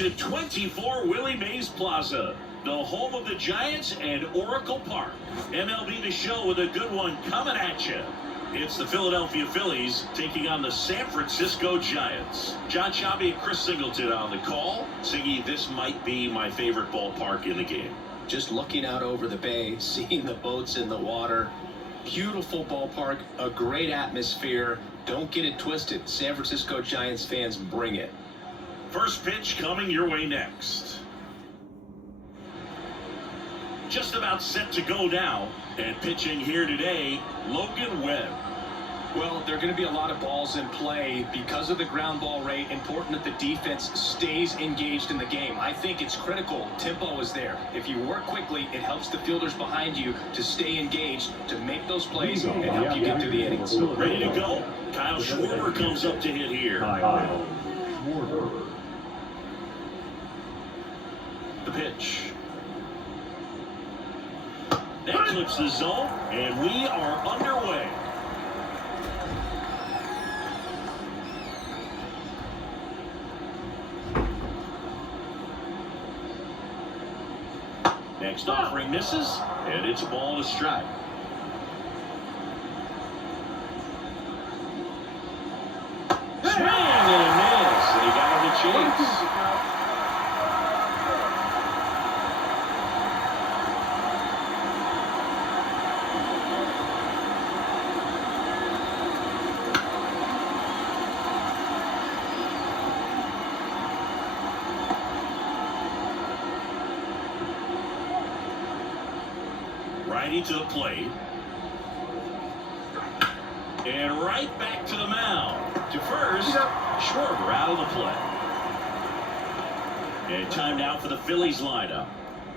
to 24 Willie Mays Plaza, the home of the Giants and Oracle Park. MLB The Show with a good one coming at you. It's the Philadelphia Phillies taking on the San Francisco Giants. John Shabby and Chris Singleton on the call. Singy, this might be my favorite ballpark in the game. Just looking out over the bay, seeing the boats in the water. Beautiful ballpark, a great atmosphere. Don't get it twisted. San Francisco Giants fans, bring it. First pitch coming your way next. Just about set to go now. And pitching here today, Logan Webb. Well, there are going to be a lot of balls in play because of the ground ball rate. Important that the defense stays engaged in the game. I think it's critical. Tempo is there. If you work quickly, it helps the fielders behind you to stay engaged, to make those plays, and help you get through the innings. Ready to go. Kyle Schwarber comes up to hit here. The pitch. That clips the zone, and we are underway. Next offering misses, and it's a ball to strike. Swing and a miss, and he got him to chase. Righty to the plate. And right back to the mound. To first, Schwarber out of the play. And timed out for the Phillies lineup.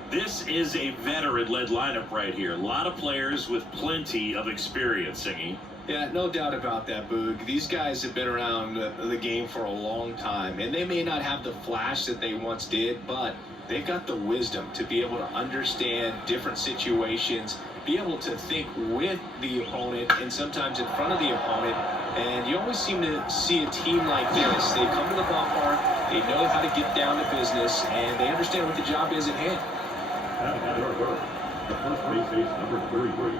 This is a veteran-led lineup right here. A lot of players with plenty of experience, Singy. Yeah, no doubt about that, Boog. These guys have been around the game for a long time, and they may not have the flash that they once did, but they've got the wisdom to be able to understand different situations, be able to think with the opponent and sometimes in front of the opponent. And you always seem to see a team like this. They come to the ballpark, they know how to get down to business, and they understand what the job is at hand.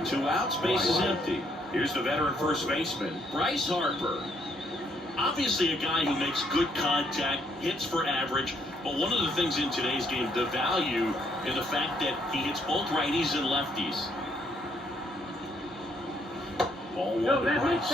Two outs, base is empty. Here's the veteran first baseman, Bryce Harper. Obviously a guy who makes good contact, hits for average, but one of the things in today's game, the value in the fact that he hits both righties and lefties. Ball one to Bryce.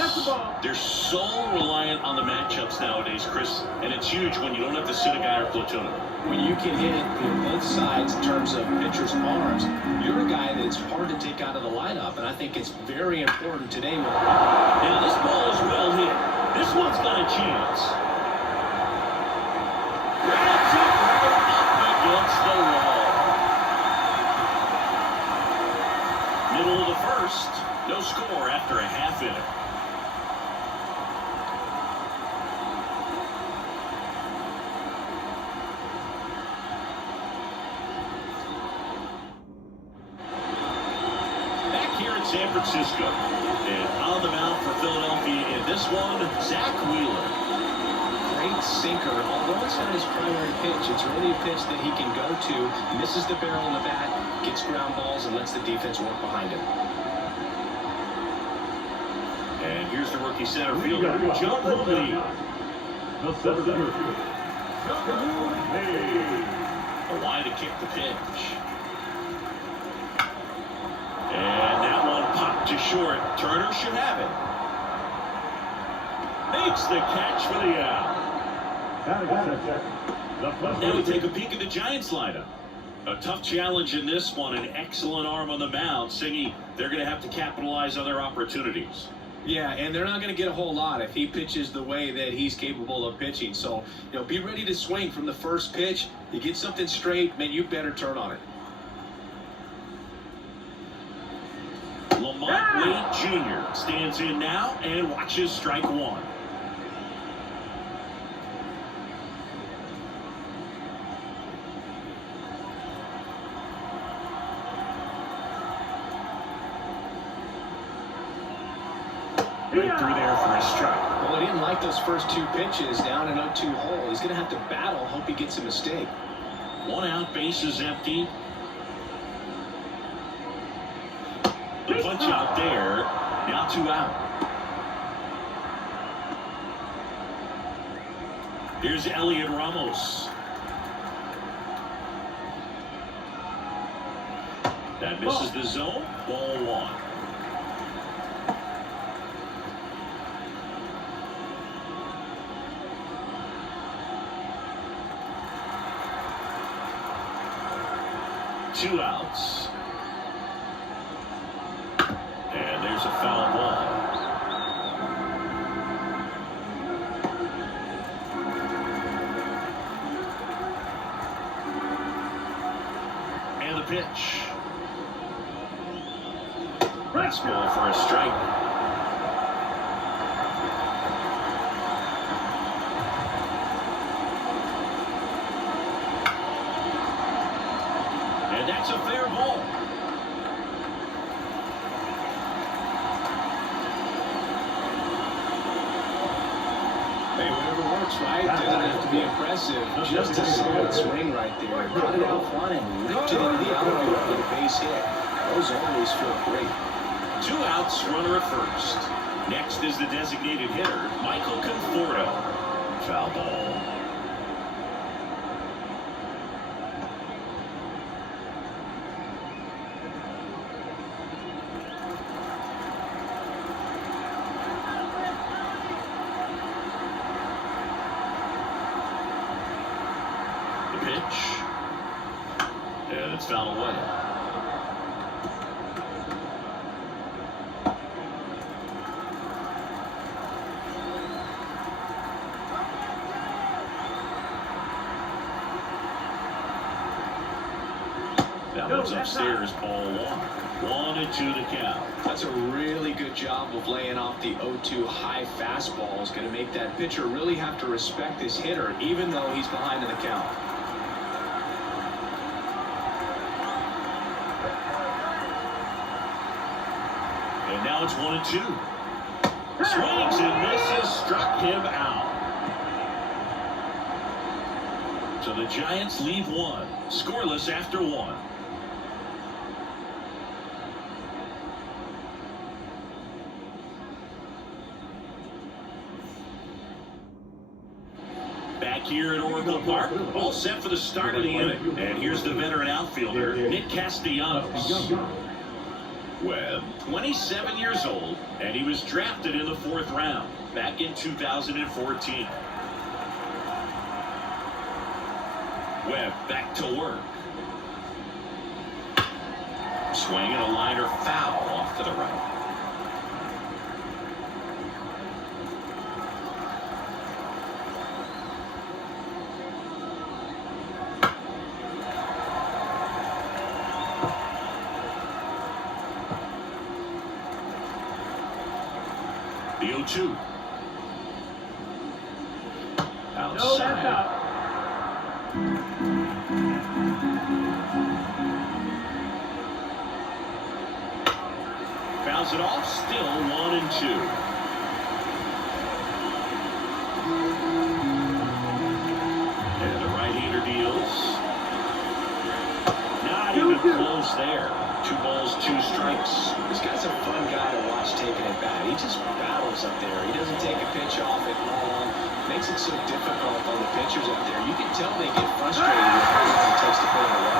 They're so reliant on the matchups nowadays, Chris, and it's huge when you don't have to sit a guy or platoon him. When you can hit both sides in terms of pitchers' arms, you're a guy that's hard to take out of the lineup, and I think it's very important today. Now this ball is well hit. This one's got a chance. Grabs it right up against the wall. Middle of the first. No score after a half inning. Back here in San Francisco. And on the mound for Philadelphia in this one, Zach Wheeler. Great sinker. Although it's not his primary pitch, it's really a pitch that he can go to, misses the barrel in the bat, gets ground balls, and lets the defense work behind him. And here's the rookie center fielder, Joe Mooney. A line to kick the pitch. And that one popped to short. Turner should have it. Makes the catch for the out. Now we take a peek at the Giants lineup. A tough challenge in this one. An excellent arm on the mound. Singy, they're going to have to capitalize on their opportunities. Yeah, and they're not going to get a whole lot if he pitches the way that he's capable of pitching. So, be ready to swing from the first pitch. You get something straight, man, you better turn on it. Lamont Wade Jr. stands in now and watches strike one. Right through there for a strike. Well, he didn't like those first 2 pitches down an 0-2 hole. He's going to have to battle, hope he gets a mistake. 1 out, bases empty. The punch out there. Now 2 out. Here's Elliot Ramos. That misses the zone. Ball 1. Two outs. And there's a foul ball. And the pitch. Nice ball for a strike. And that's a fair ball. Hey, whatever works, right? Doesn't have to be impressive. Just a solid swing right there. Cut it out front and lift it into the outfield for the base hit. Those always feel great. 2 outs, runner at first. Next is the designated hitter, Michael Conforto. Foul ball. The pitch. And it's foul away. That one's upstairs, ball 1. 1-2 the count. That's a really good job of laying off the 0-2 high fastball. Is going to make that pitcher really have to respect his hitter, even though he's behind in the count. And now it's 1-2. Swings and misses, struck him out. So the Giants leave 1, scoreless after 1. Back here at Oracle Park, all set for the start of the inning. And here's the veteran outfielder, Nick Castellanos. Webb, 27 years old, and he was drafted in the 4th round back in 2014. Webb back to work. Swing and a liner foul off to the right. The 0-2. Outside. Fouls it off, still 1-2. And the right-hander deals. Not even close there. 2 balls, 2 strikes. This guy's a fun guy to watch taking at bat. He just battles up there. He doesn't take a pitch off it long. Makes it so difficult on the pitchers up there. You can tell they get frustrated with how long it takes to put it away.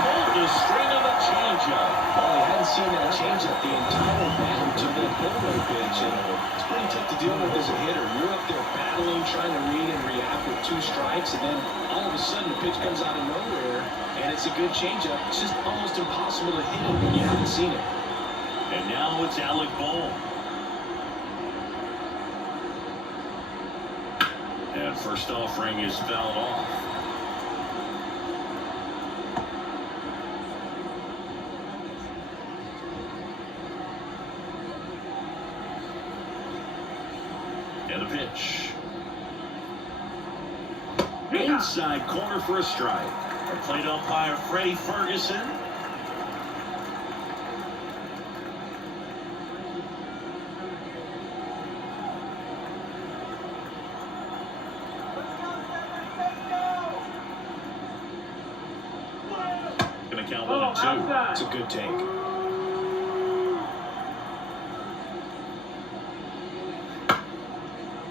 Pulled the string of a changeup. Well, he hadn't seen that changeup the entire bat until that pull-away pitch. And it's pretty tough to deal with as a hitter. You're up there battling, trying to read and react with 2 strikes, and then all of a sudden the pitch comes out of nowhere, and it's a good changeup. It's just almost impossible to hit it when you haven't seen it. And now it's Alec Bohm. And first offering is fouled off. And the pitch. Inside corner for a strike. Our plate umpire, Freddie Ferguson. 2. It's a good take.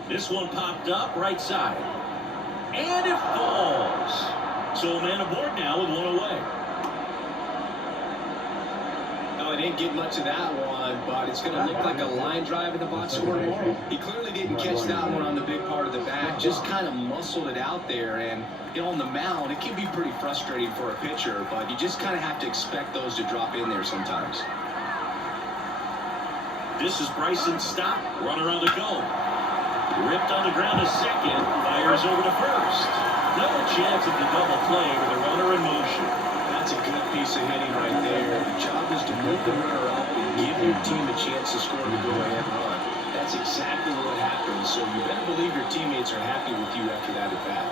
This one popped up right side. And it falls. So a man aboard now with one away. No, I didn't get much of that one, but it's going to look like a line drive in the box score tomorrow. He clearly didn't catch that one on the big part of the bat, just kind of muscled it out there. And, you know, on the mound, it can be pretty frustrating for a pitcher, but you just kind of have to expect those to drop in there sometimes. This is Bryson Stott, runner on the go. Ripped on the ground to second, fires over to first. No chance of the double play with a runner in motion. That's a good piece of hitting right there. The job is to move the runner up and give your team a chance to score the go-ahead run. That's exactly what happened, so you better believe your teammates are happy with you after that at bat.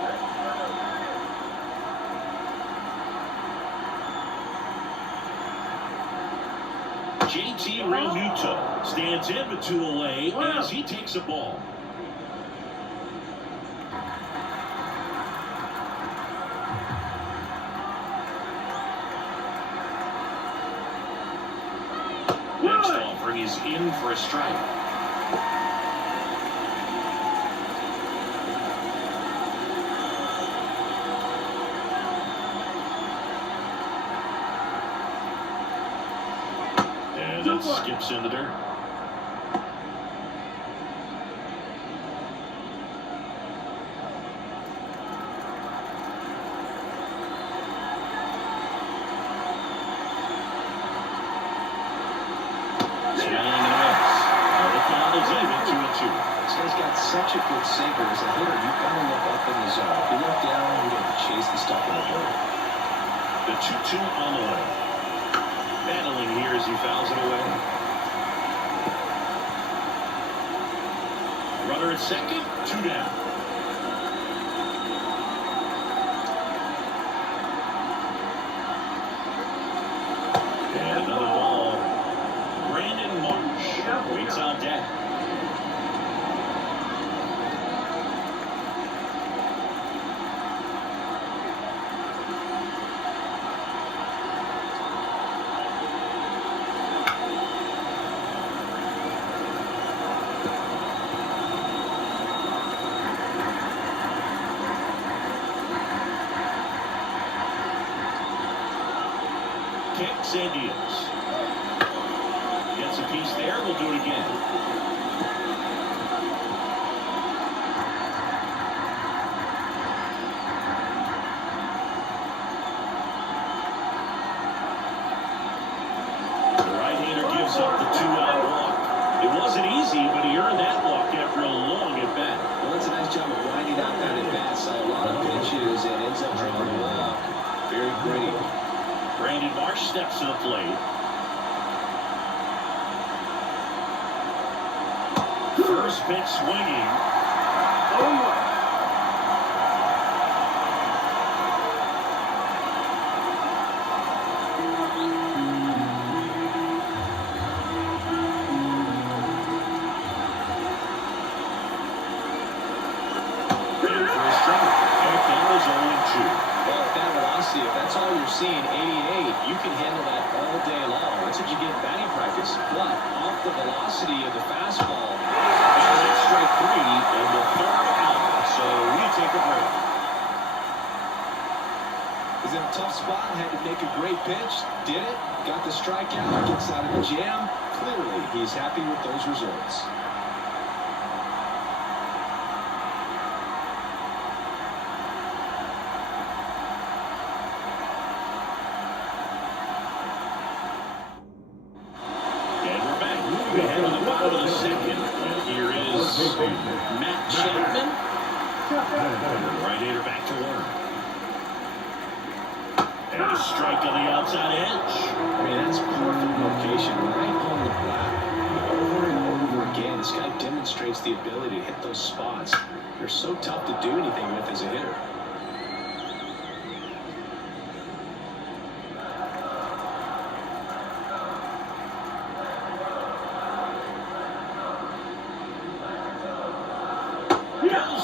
JT Realmuto stands in with 2 away as he takes a ball. Next offering is in for a strike. And that skips in the dirt. Such a good sinker as a hitter. You've got to look up in the zone. If you look down, you're going to chase the stuff in the dirt. The 2-2 on the way. Battling here as he fouls it away. Runner at second, 2 down. And another ball. Brandon Marsh waits on deck. Kicks and deals. Gets a piece there. We'll do it again. The right-hander gives up the 2-out walk. It wasn't easy, but he earned that walk after a long at-bat. Well, that's a nice job of grinding out that at-bat. Saw a lot of pitches and ends up drawing the walk. Very pretty. Brandon Marsh steps to the plate. First pitch swinging. Ready for a strike. And that was 0-2. Well, at that velocity, if that's all you're seeing, 88, you can handle that all day long. That's what you get in batting practice. But off the velocity of the fastball, that's strike 3 and the 3rd out. So we take a break. He's in a tough spot, had to make a great pitch, did it, got the strikeout, gets out of the jam. Clearly, he's happy with those results. Ahead of the bottom of the second. And here is Matt Chapman. Right-hander back to work. And a strike on the outside edge. I mean, that's perfect location right on the black. Over and over again, this guy demonstrates the ability to hit those spots. They're so tough to do anything with as a hitter.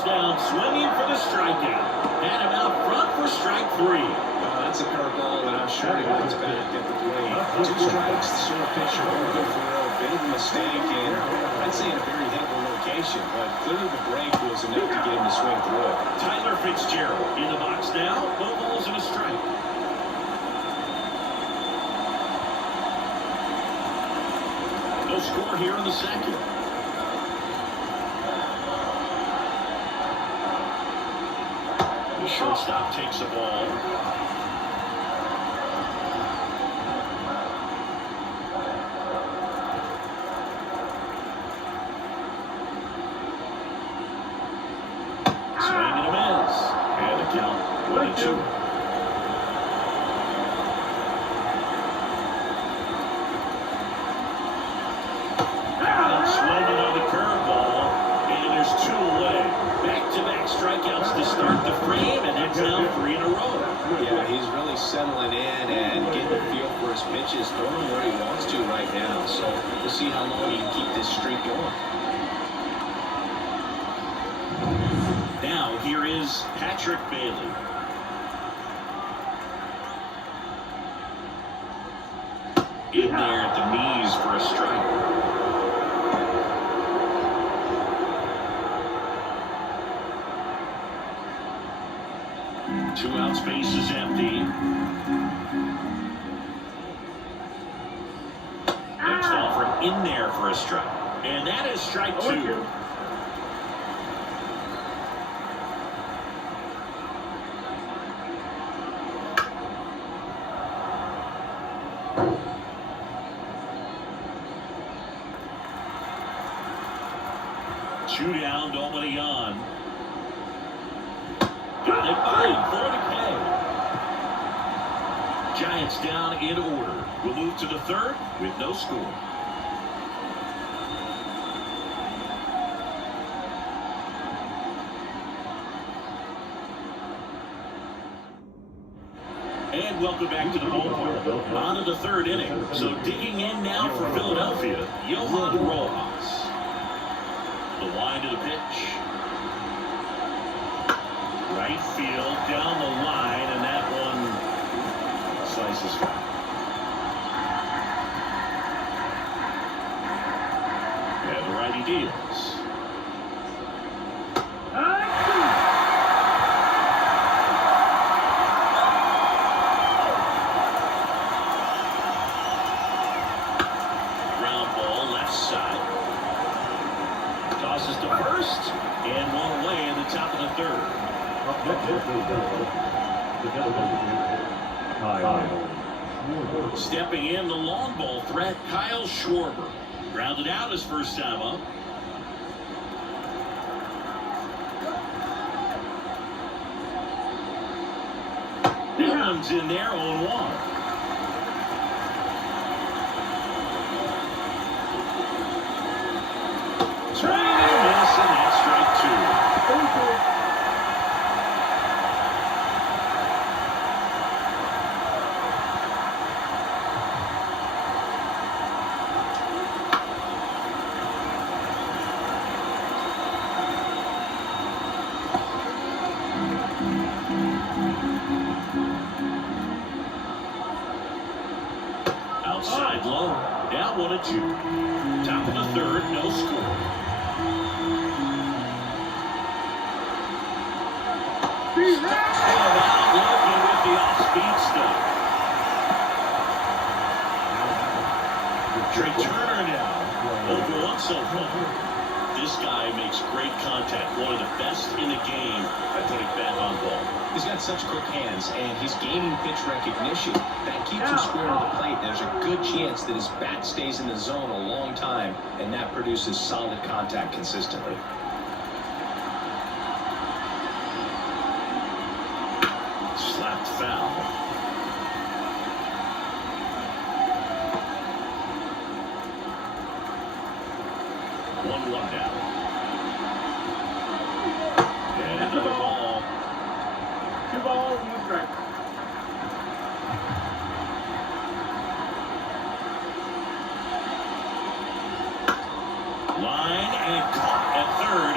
Down swinging for the strikeout. And him out front for strike 3. That's wants a curveball, and I'm sure he looks back at the plate. 2 strikes, the sort of pitcher won't go for a bit of a mistake, and I'd say in a very hittable location, but clearly the break was enough to get him to swing through it. Tyler Fitzgerald in the box now. No balls and a strike. No score here in the second. The shortstop takes the ball. Swing and a miss. And a count 1-2. Swinging on the curveball, and there's 2 away. Back-to-back strikeouts to start the frame, and that's now 3 in a row. Yeah, he's really settling in and getting a feel for his pitches, throwing where he wants to right now. So we'll see how long he can keep this streak going. Now here is Patrick Bailey. In there at the knees for a strike. Two out, space is empty. Next offer in there for a strike. And that is strike 2. Two down, nobody on. Got it by him for the K. Giants down in order. We'll move to the third with no score. And welcome back to the ballpark. On to the third inning. So digging in now for Philadelphia, Johan Rojas. The line to the pitch. Right field, down the line, and that one slices foul. And the righty deals. Ground ball, left side. Tosses to first, and one away in the top of the third. Stepping in, the long ball threat, Kyle Schwarber. Grounded out his first time up. That one's in there, 0-1. Swing and a miss, and that's strike 2. Outside low, down 1-2. Top of the third, no score. Looking with the off-speed stuff. Trey Turner now, over 1 so far. This guy makes great contact, one of the best in the game at putting bat on ball. He's got such quick hands, and he's gaining pitch recognition. That keeps him square on the plate. There's a good chance that his bat stays in the zone a long time, and that produces solid contact consistently. Slapped foul. One down. And another ball. 2 balls and 1 strike. Line and caught at third.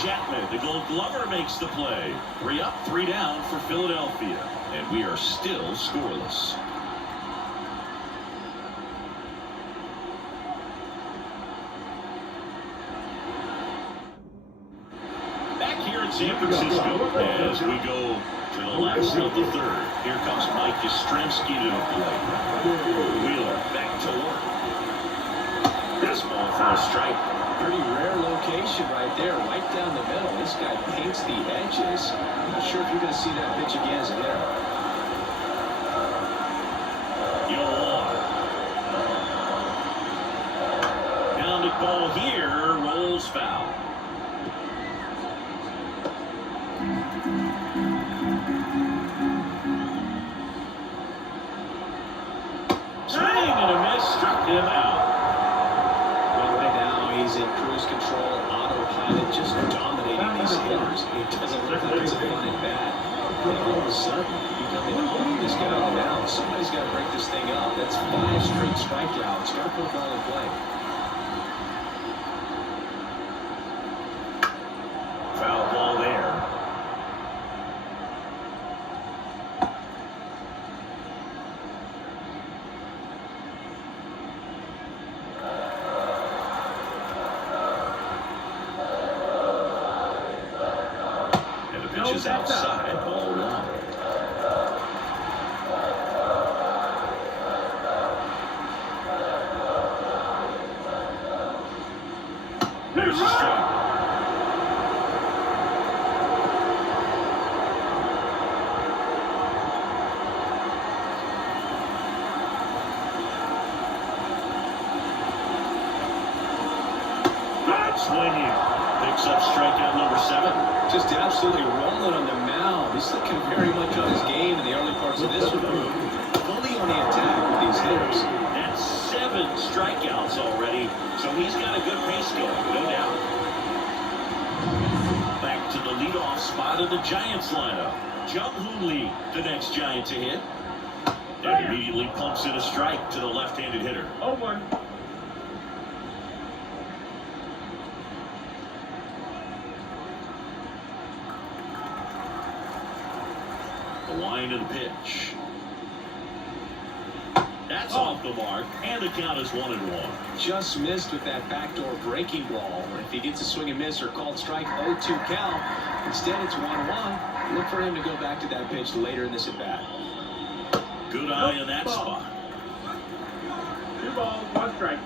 Chapman, the Gold Glover, makes the play. 3 up, 3 down for Philadelphia. And we are still scoreless. Back here in San Francisco as we go to the last of the third. Here comes Mike Yastrzemski to the plate. Wheeler back to work. This ball for a strike. Pretty rare location right there, right down the middle. This guy paints the edges. I'm not sure if you're going to see that pitch again as an error. Grounded ball here, rolls foul. Swing and a miss, struck him out. He's in cruise control, autopilot, just dominating these hitters. He doesn't look like it's a fun at bat. And all of a sudden, you come in on this guy on the mound. Somebody's got to break this thing up. That's 5 straight strikeouts. Got to put the ball in play. Foul ball there. Is outside, ball 1. There's a strike. Good swinging. Picks up strikeout number 7. Just absolutely rolling on the mound. He's looking very much on his game in the early parts of this one. Fully on the attack with these hitters. That's 7 strikeouts already, so he's got a good pace going, no doubt. Back to the leadoff spot of the Giants lineup. Jung-Hoon Lee, the next Giant to hit. And immediately pumps in a strike to the left-handed hitter. 0-1. The line of the pitch. That's off the mark, and the count is 1-1. Just missed with that backdoor breaking ball. If he gets a swing and miss or called strike, 0-2 count. Instead, it's 1-1. Look for him to go back to that pitch later in this at bat. Good eye in that spot. 2 balls, 1 strike.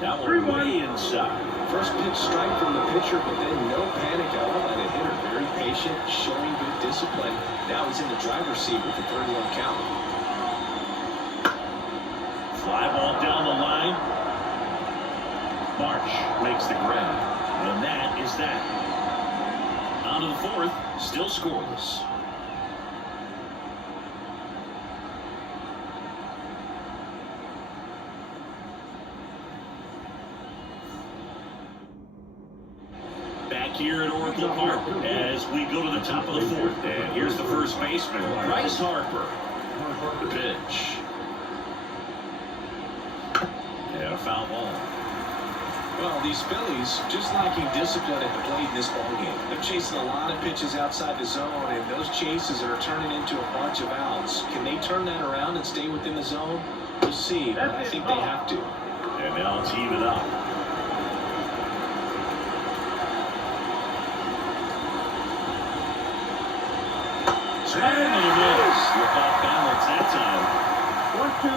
That one way inside. First pitch strike from the pitcher, but then no panic at all by the hitter. Very patient, showing good discipline. Now he's in the driver's seat with the 3-1 count. Fly ball down the line. March makes the grab. And that is that. On to the 4th, still scoreless. Here at Oracle Park as we go to the top of the 4th. And here's the first baseman, Bryce Harper. The pitch. And a foul ball. Well, these Phillies just lacking discipline at the plate in this ballgame. They're chasing a lot of pitches outside the zone, and those chases are turning into a bunch of outs. Can they turn that around and stay within the zone? We'll see, but I think they have to. And now it's even up. Swing and a miss. With off balance that time. 1-2.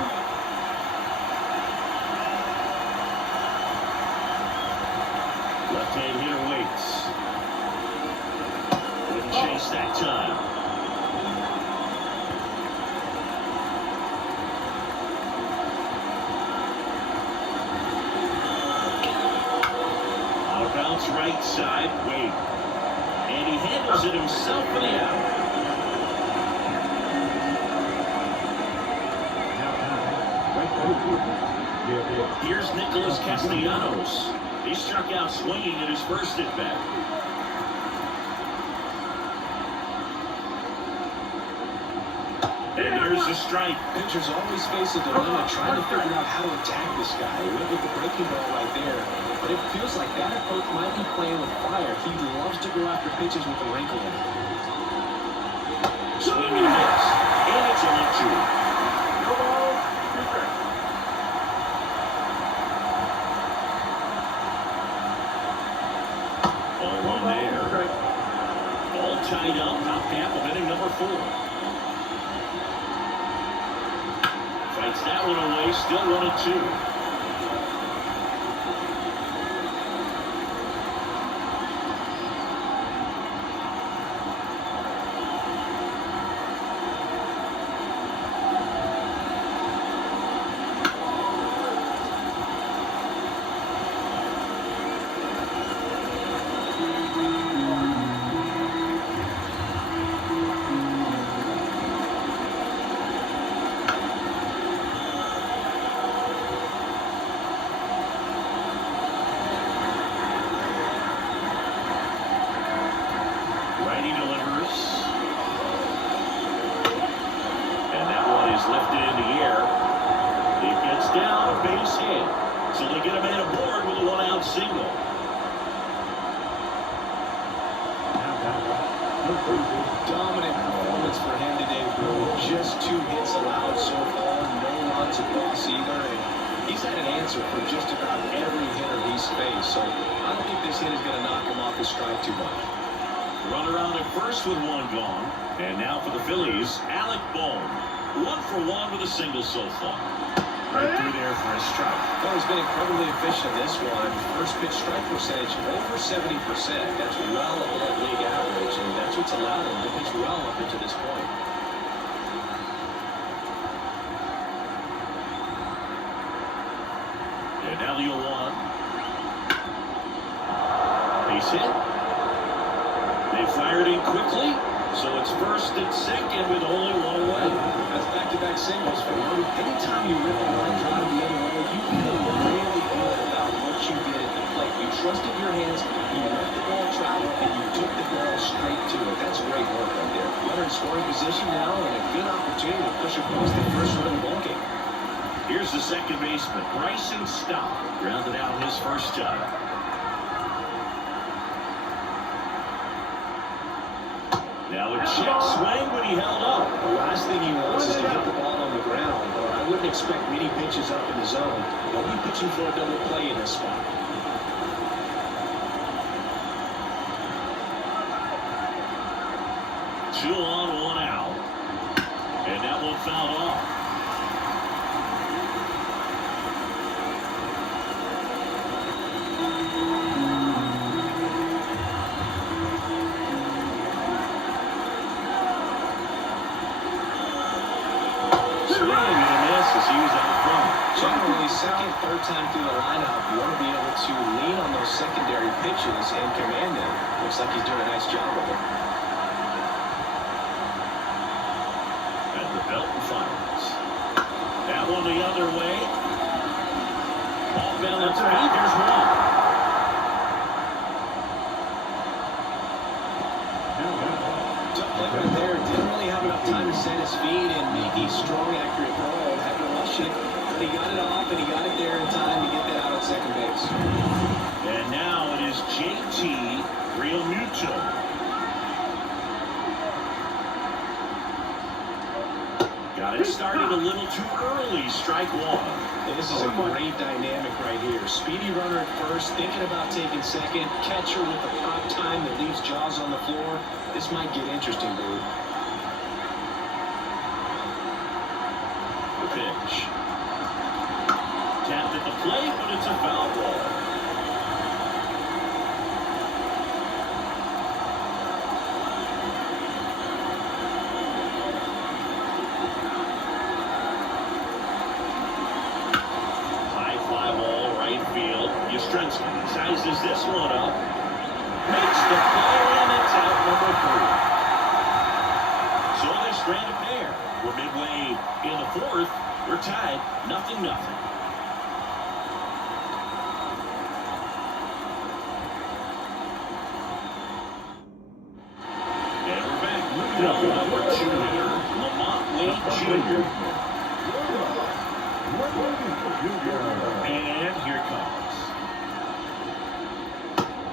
Left-hand hitter waits. Wouldn't chase that time. Out of bounds right side. Wait. And he handles it himself for the out. Here's Nicholas Castellanos. He struck out swinging at his first at bat. Here's a strike. Pitchers always face a dilemma trying to figure out how to attack this guy. He went with the breaking ball right there. But it feels like that approach might be playing with fire. He loves to go after pitches with a wrinkle in it. Swing and a miss. And it's a 1-2. No ball, 2 strikes. Ball one there. All tied up. Top half of inning number 4. Fights that one away. Still 1-2. Righty delivers. And that one is lifted in the air. It gets down, a base hit. So they get a man aboard with a 1-out single. Dominant performance for him today, Brew. Just 2 hits allowed so far, no runs across either, and he's had an answer for just about every hitter he's faced. So I don't think this hit is going to knock him off his stride too much. Runner on at first with 1 gone. And now for the Phillies, Alec Bohm. 1 for 1 with a single so far. Right through there for a strike. Well, he's been incredibly efficient in this one. First pitch strike percentage over 70%. That's well above league average, and that's what's allowed him to pitch well up into this point. And now the 0-1. Base hit. They fired in quickly, so it's first and second with only 1 away. That's back-to-back singles for you. Anytime you rip a line drive the other way, you feel really good about what you did at the plate. You trusted your hands, you let the ball travel, and you took the barrel straight to it. That's great work right there. Runner in scoring position now, and a good opportunity to push across the first run of the ballgame. Here's the second baseman, Bryson Stott, grounded out his first time. Now a check swing, but he held up. The last thing he wants is to hit the ball on the ground, or I wouldn't expect many pitches up in the zone. He'll be pitching for a double play in this spot. Two on, 1 out. And that one fouled off. Generally, second, third time through the lineup, you want to be able to lean on those secondary pitches and command them. Looks like he's doing a nice job of it. And the Belton fires. That one the other way. Off balance feet. There's 1. Tough play right there. Didn't really have enough time to set his feet and make a strong, accurate throw. Had to rush it. But he got it off, and he got it there in time to get that out at second base. And now it is JT Realmuto. Got it started a little too early. Strike 1. This is a great dynamic right here. Speedy runner at first, thinking about taking second. Catcher with the pop time that leaves Jaws on the floor. This might get interesting, dude. The pitch. Tapped at the plate, but it's a foul ball. High fly ball, right field. Yastrzemski sizes this one up. Makes the play, and it's out number 3. So they strand a pair. We're midway in the 4th. We're tied, 0-0. Number 2 hitter, Lamont Wade Jr. here. And here it comes.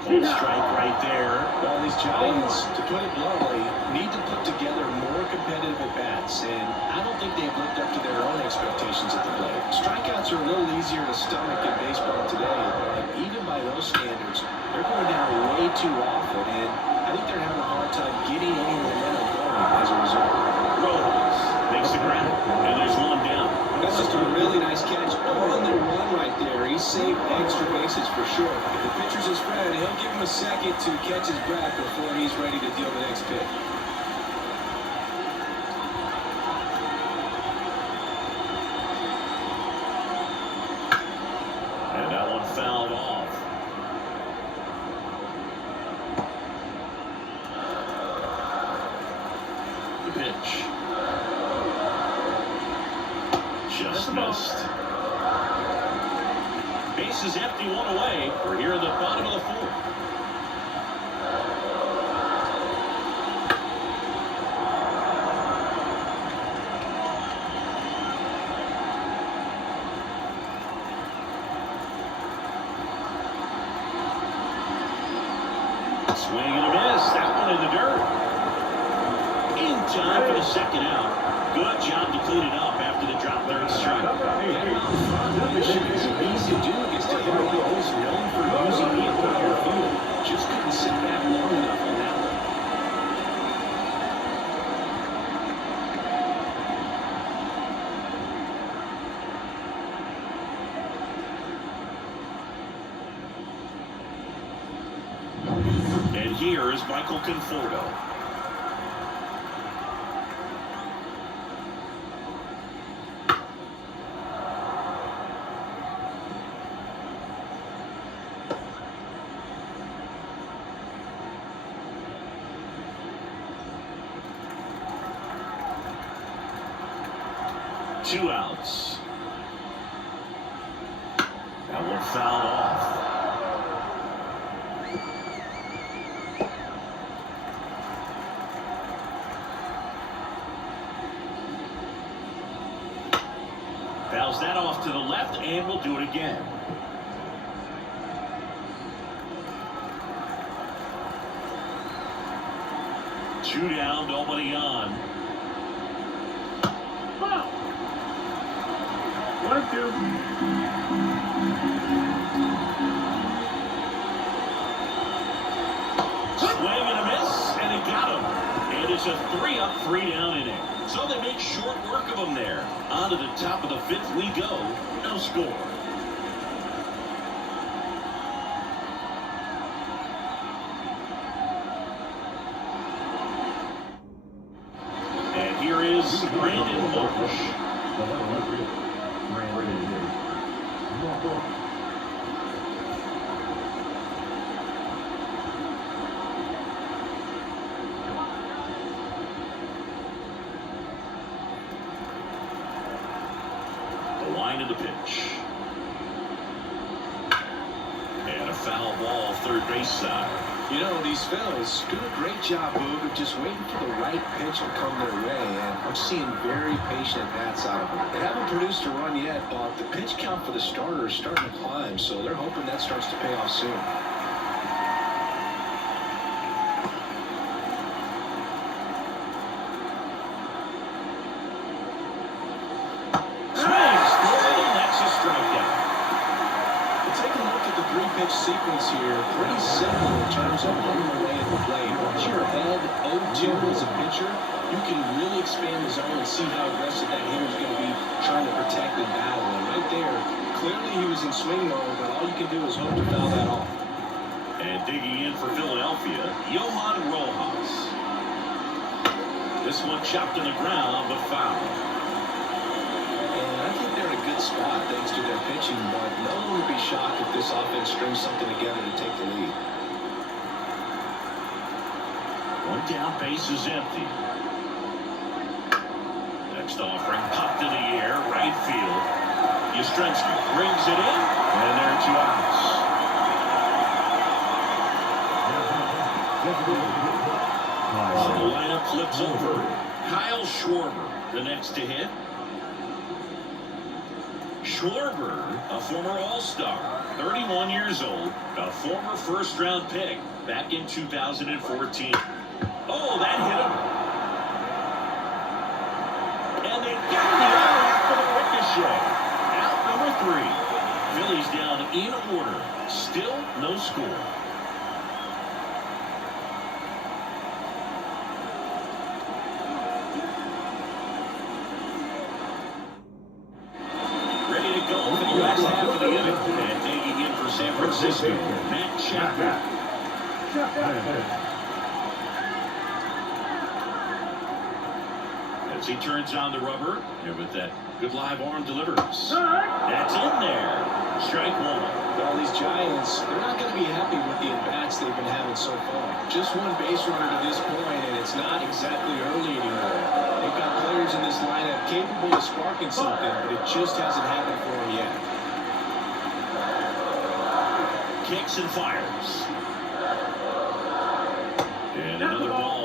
Full strike right there. Well, these Giants, to put it bluntly, need to put together more competitive at-bats, and I don't think they've lived up to their own expectations at the plate. Strikeouts are a little easier to stomach in baseball today, but even by those standards, they're going down way too often, and I think they're having a hard time getting any momentum going as a result. Rojas makes the grab, and there's one down. That's just a really nice catch on the run right there. He saved extra bases for sure. If the pitcher's his friend, he'll give him a second to catch his breath before he's ready to deal the next pitch. And that one fouled off. The pitch. Just missed. Bases empty, one away. We're here in the bottom of the fourth. Swing and a miss. That one in the dirt. In time for the second out. Good job to clean it up after the drop third strike. It's easy to do against a hitter like this, known for using the entire field. Just couldn't sit back long enough on that one. And here is Michael Conforto. Two outs. That one fouled off. Fouls that off to the left, and we'll do it again. Two down, nobody on. Wow. 1-2. Swing and a miss, and he got him. And it's a 3-up, 3-down inning. So they make short work of him there. On to the top of the fifth we go. No score. And here is Brandon Marsh. The line of the pitch. And a foul ball, third base side. You know, these fellas do a great job, Boog, of just waiting for the right pitch to come their way, and I'm seeing very patient bats out of them. They haven't produced a run yet, but the pitch count for the starter is starting to climb, so they're hoping that starts to pay off soon. Pitch sequence here, pretty simple in terms of on the way at the plate. Once you're ahead 0-2 as a pitcher, you can really expand the zone and see how aggressive that hitter is going to be trying to protect and battle. And right there, clearly he was in swing mode, but all you can do is hope to foul that off. And digging in for Philadelphia, Johan Rojas. This one chopped in the ground, but foul. And I think they're in a good spot thanks to their pitching, but no one would be shocked if this offense strings something together to take the lead. One down, base is empty. Next offering, popped in the air, right field. Yastrzemski brings it in, and there are 2 outs. So the lineup flips over. Kyle Schwarber, the next to hit. Schwarber, a former All-Star, 31 years old, a former first-round pick back in 2014. Oh, that hit him. And they get the other after the ricochet. Out number 3. Phillies down in order. Still no score. Ready to go for the last half of the inning. And taking in for San Francisco, Matt Chapman. As he turns on the rubber, and with that good live arm delivers. That's in there. Strike 1. Well, these Giants, they're not going to be happy with the at-bats they've been having so far. Just one base runner to this point, and it's not exactly early anymore. They've got players in this lineup capable of sparking something, but it just hasn't happened for them yet. Kicks and fires. And another ball.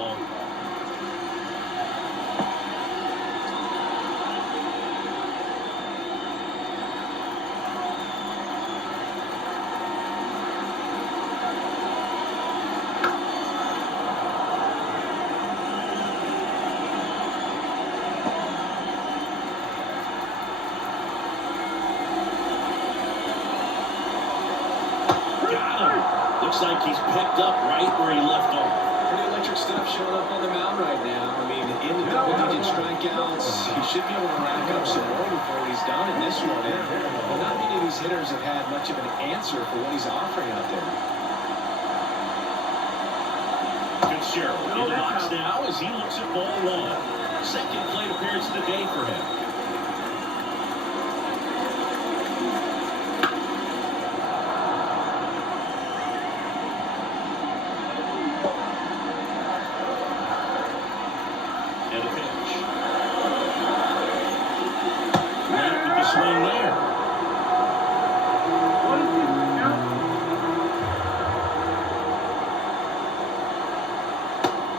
Looks like he's picked up right where he left off. Pretty electric stuff showing up on the mound right now. I mean, in the double-digit strikeouts, he should be able to rack up some more before he's done in this one. And not many of these hitters have had much of an answer for what he's offering out there. Fitzgerald in the box now as he looks at ball 1. Second plate appearance of the day for him.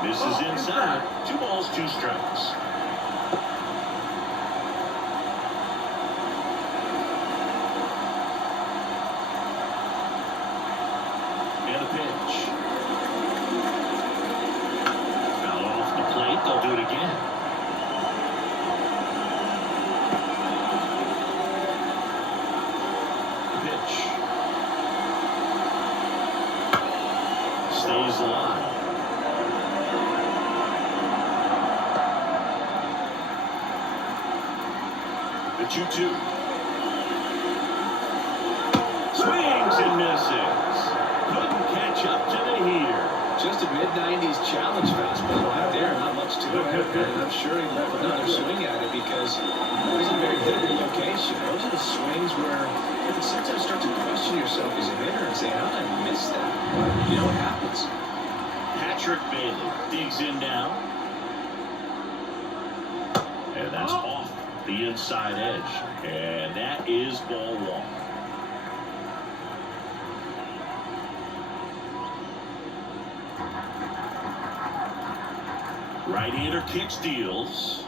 This is inside. 2 balls, 2 strikes. And a pitch. Foul off the plate. They'll do it again. Pitch. Stays alive. The 2-2. Swings and misses. Couldn't catch up to the heater. Just a mid-90s challenge fastball right there. Not much to it. And I'm sure he'd love another swing at it because it wasn't a very hittable location. Those are the swings where you can sometimes start to question yourself as a hitter and say, how did I miss that? You know what happens? Patrick Bailey digs in now. And that's off the inside edge. And that is ball 1. Right-hander kicks, deals.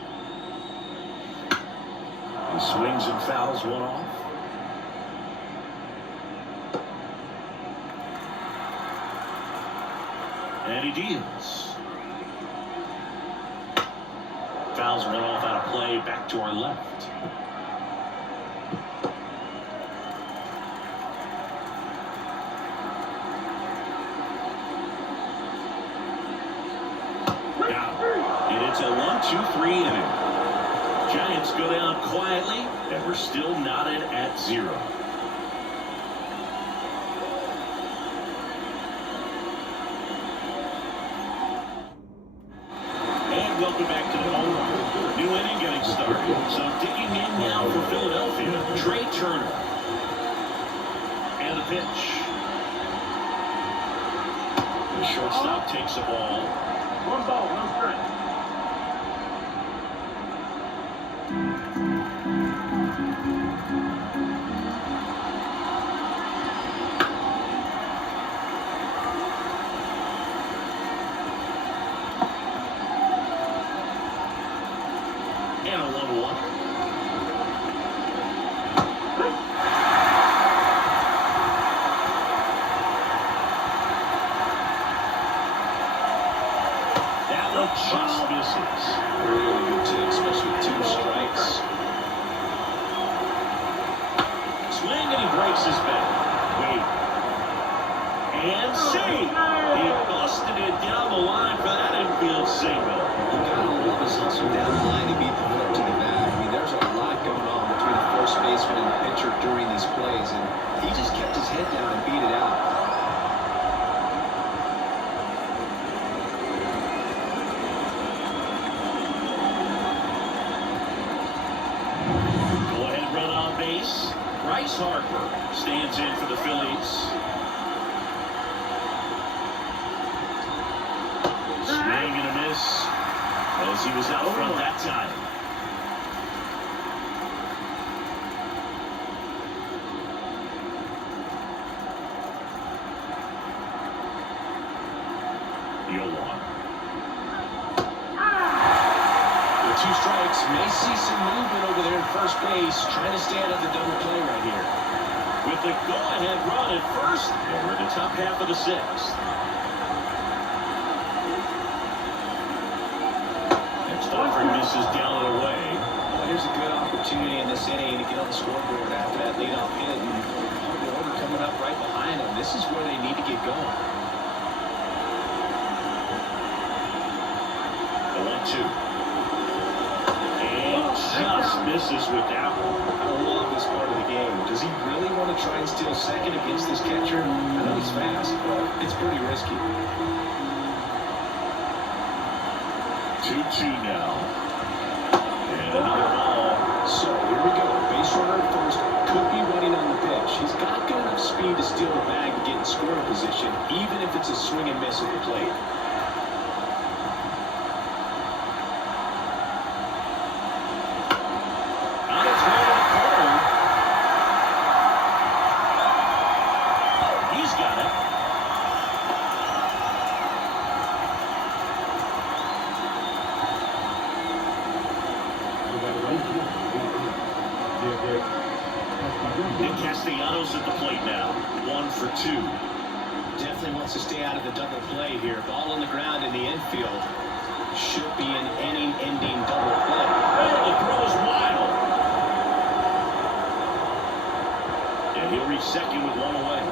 He swings and fouls one off. And he deals. Fouls one off out of play, back to our left. And it's a 1-2-3 inning. Giants go down quietly, and we're still knotted at 0. And welcome back to the home run. New inning getting started. So digging in now for Philadelphia, Trey Turner. And the pitch. The shortstop takes the ball. 1 ball, 1 strike. Bryce Harper stands in for the Phillies. Swing and a miss as he was out front that time. With 2 strikes, may see some movement over there at first base, trying to stay out of the double play right here. With the go-ahead run at first, and we're in the top half of the 6th. Next offering misses down and away. Well, here's a good opportunity in this inning to get on the scoreboard after that leadoff hit, and the order coming up right behind them. This is where they need to get going. The 1-2. And just misses with that one. I love this part of the game. Does he really want to try and steal second against this catcher? I know he's fast, but it's pretty risky. 2-2 now. And another ball. So here we go. Base runner at first. Could be running on the pitch. He's got good enough speed to steal the bag and get in scoring position, even if it's a swing and miss at the plate. Castellanos at the plate now. 1 for 2. Definitely wants to stay out of the double play here. Ball on the ground in the infield. Should be an inning-ending double play. Oh, the throw is wild. And he'll reach second with 1 away.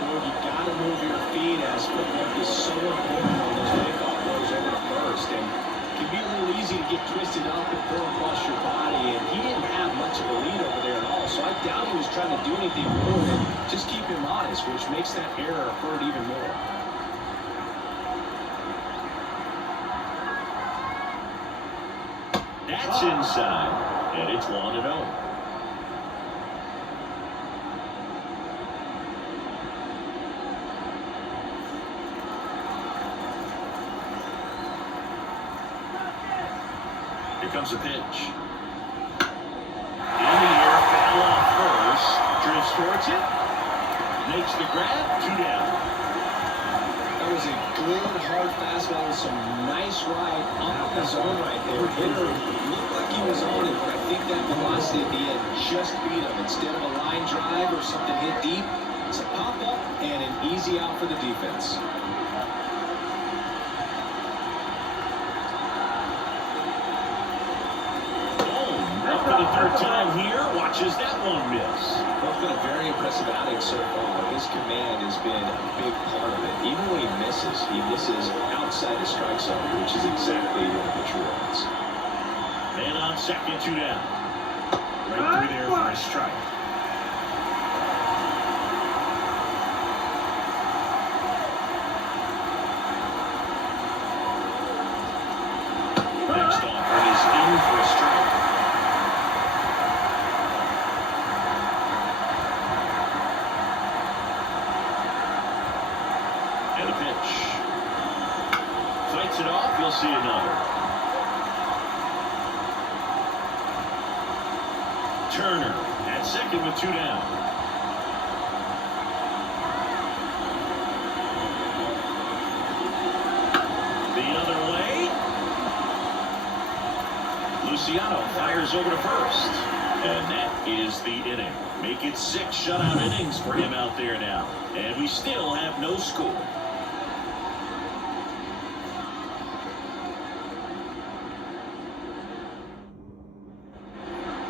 Well, you got to move your feet as footwork is so important on those pickoff throws over to first. And it can be a little easy to get twisted up and throw across your body, and he didn't have much of a lead over there at all, so I doubt he was trying to do anything more than just keep him honest, which makes that error hurt even more. That's inside, and it's 1-0. Here comes a pitch. In the air, foul off first. Drifts towards it. Makes the grab. 2 down. That was a good, hard fastball with some nice ride up the zone right there. Hitter looked like he was on it, but I think that velocity at the end just beat him. Instead of a line drive or something hit deep, it's a pop-up and an easy out for the defense. For the 3rd time here, watches that one miss. Well, it's been a very impressive outing so far. His command has been a big part of it. Even when he misses outside the strike zone, which is exactly what a pitcher wants. Man on second, 2 down. Right through there for a strike. Next offering is in for a strike. Fights it off, you'll see another. Turner at second with 2 down. The other way. Luciano fires over to first. And that is the inning. Make it 6 shutout innings for him out there now. And we still have no score.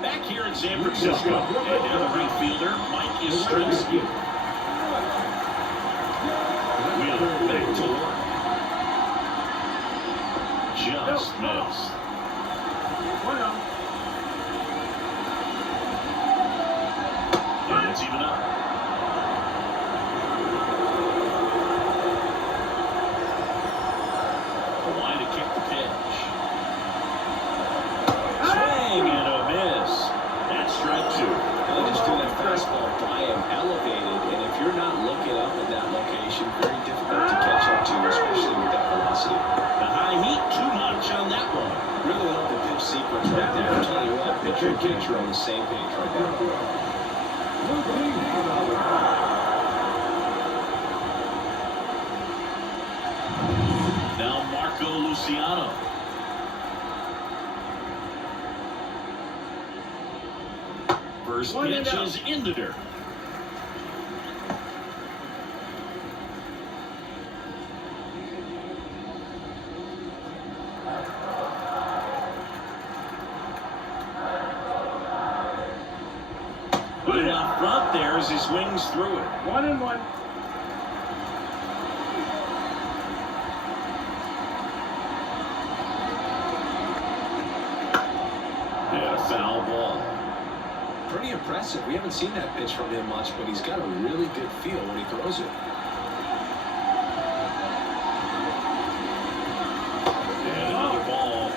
Back here in San Francisco, and now the right fielder, Mike Yastrzemski. Wheeler back to work. Just missed. And it's even up. The line to kick the pitch. Swing and a miss. That's sequence right there. I'm telling you what, pitcher and catcher on the same page right there. Now Marco Luciano. First pitch is in the dirt. Put it out front there as he swings through it. 1-1. And a foul ball. Pretty impressive. We haven't seen that pitch from him much, but he's got a really good feel when he throws it. And another ball.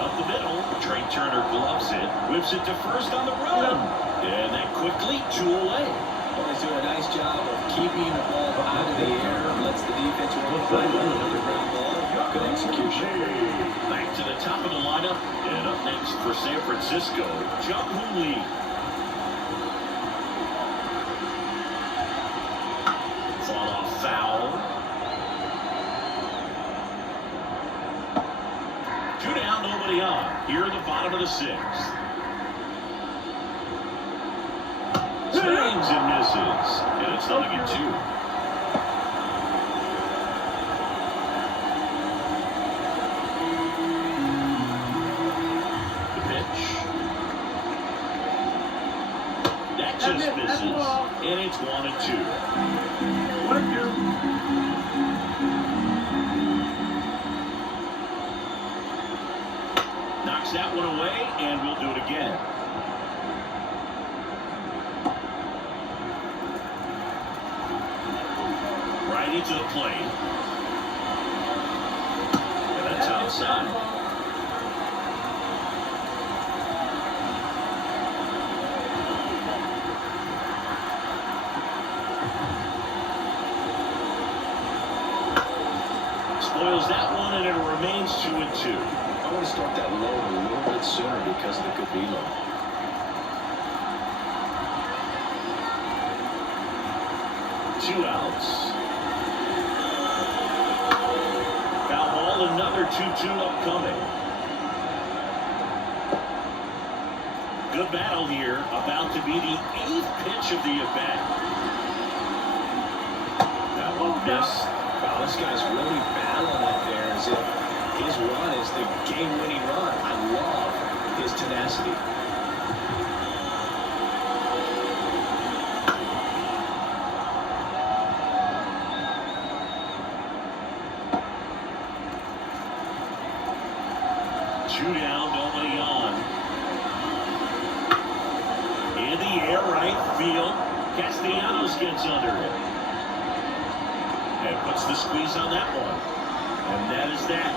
Up the middle, Trey Turner gloves it, whips it to first on the run. And that quickly 2 away. Well, he's doing a nice job of keeping the ball out of the air, lets the defense run by another ground ball. Good execution. Back to the top of the lineup, and up next for San Francisco, Jung-Hoo Lee. Fought off foul. 2 down, nobody on. Here in the bottom of the 6th. Swings and misses, and it's 0-2. The pitch. That just misses, and it's 1-2. 1-2. Knocks that one away, and we'll do it again. Righty to the plate. And that's outside. Spoils that one, and it remains 2-2. I want to start that load a little bit sooner because of the good velo. Two outs. Foul ball, another 2-2 upcoming. Good battle here, about to be the 8th pitch of the at-bat. That one missed. Wow, this guy's really battling up there as if his run is the game-winning run. I love his tenacity. Two down, nobody on. In the air, right field. Castellanos gets under it. And puts the squeeze on that one. And that is that.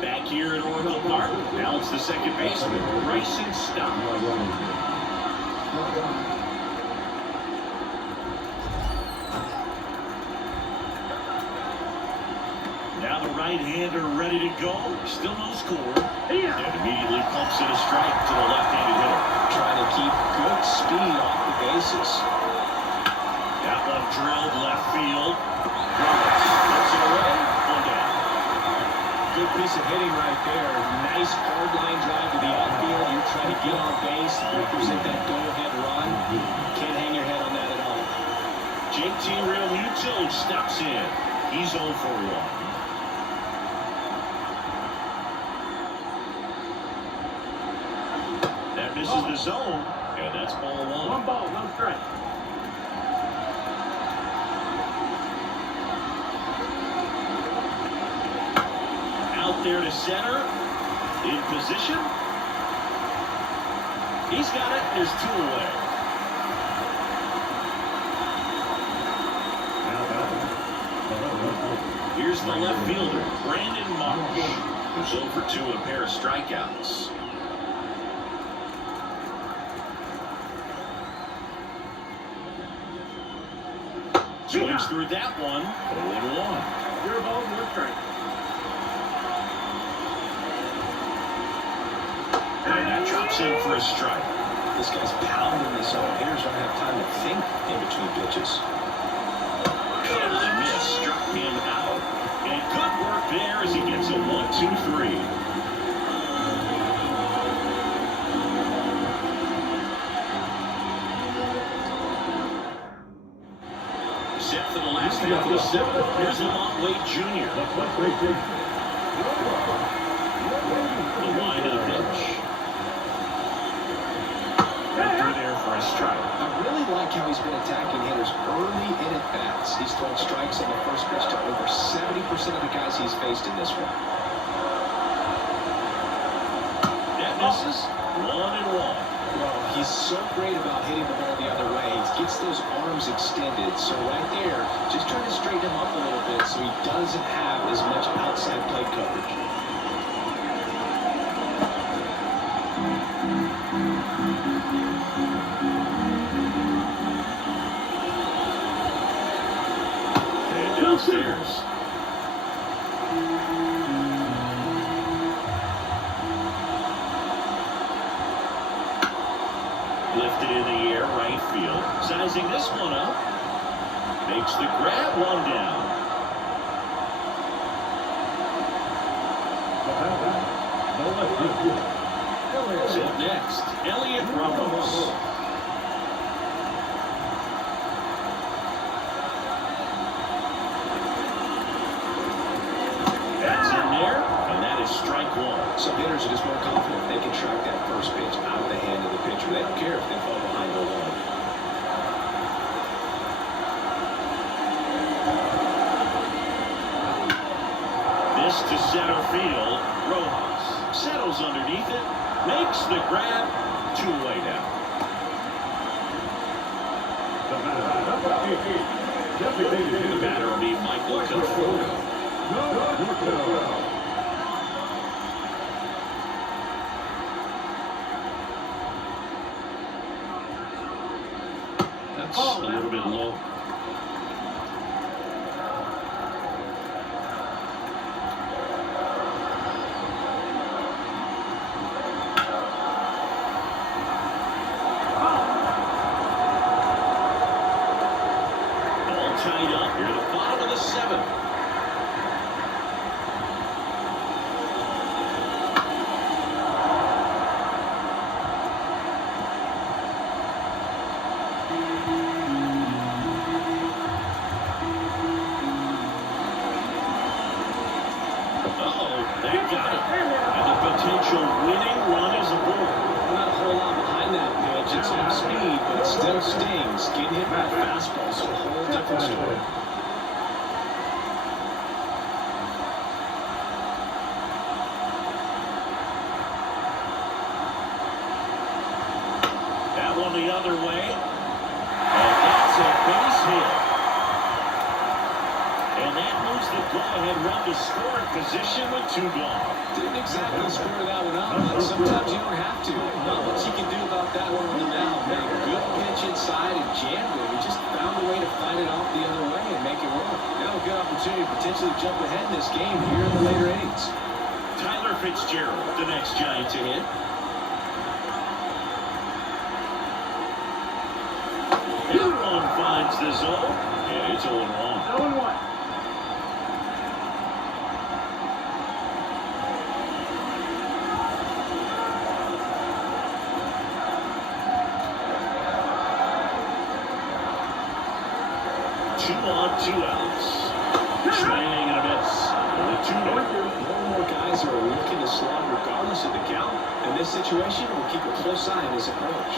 Back here at Oracle Park, now it's the second baseman, Bryson Stott. Now the right-hander ready to go, still no score, and immediately pumps in a strike to the left-handed hitter. Trying to keep good speed off the bases. That one drilled left field. Puts it away, 1 down. Good piece of hitting right there. Nice hard line drive to the outfield. You're trying to get on base, represent that go-ahead run. Can't hang your head on that at all. JT Realmuto steps in. He's 0 for 1. That misses the zone, and that's ball 1. 1 ball, no strike. Out there to center, in position. He's got it. There's 2 away. Now Here's the left fielder, Brandon Marsh, who's 0 for 2 with a pair of strikeouts. Swings through that one. 0-1. Your ball, your strike. And that drops in for a strike. This guy's pounding this zone. Hitters don't have time to think in between pitches. Totally missed. Struck him out. And good work there as he gets a 1-2-3. Set for the last half of the 7th. Here's Lamont Wade Jr. The line of the pitch. Through there for a strike. I really like how he's been attacking hitters early in at bats. He's thrown strikes on the first pitch to over 70% of the guys he's faced in this one. That misses. 1-1. Well, he's so great about hitting the ball the other way. He gets those arms extended. So right there, just trying to straighten him up a little bit so he doesn't have as much outside plate coverage. And downstairs. Lifted in the air, right field. Sizing this one up. Makes the grab, one down. So next, Elliot Ramos. That's in there, and that is strike one. Some hitters are just more confident if they can track that first pitch out of the hand of the pitcher. They don't care if they fall behind 0-1. This to center field. Rojas settles underneath it, makes the grab, 2-way down. The batter will be Michael Conforto. That's a little bit low. All tied up here at the bottom of the 7th. They got it. And the potential winning run is aboard. Not a whole lot behind that pitch. It's off speed, but it still stings. Getting hit by a fastball is a whole different story. That one the other way. And that's a base hit. And that moves the go-ahead run to scoring position with 2 gone. Didn't exactly square that one up, but sometimes you don't have to. Not much you can do about that one on the mound. Made a good pitch inside and jammed it. He just found a way to fight it off the other way and make it work. Now a good opportunity to potentially jump ahead in this game here in the later innings. Tyler Fitzgerald, the next Giant to hit. Everyone finds the zone, and it's 0-1. 0-1. Two on, 2 outs. Swing and a miss. Only 2 down. More and more guys are looking to slog regardless of the count. In this situation, we'll keep a close eye on his approach.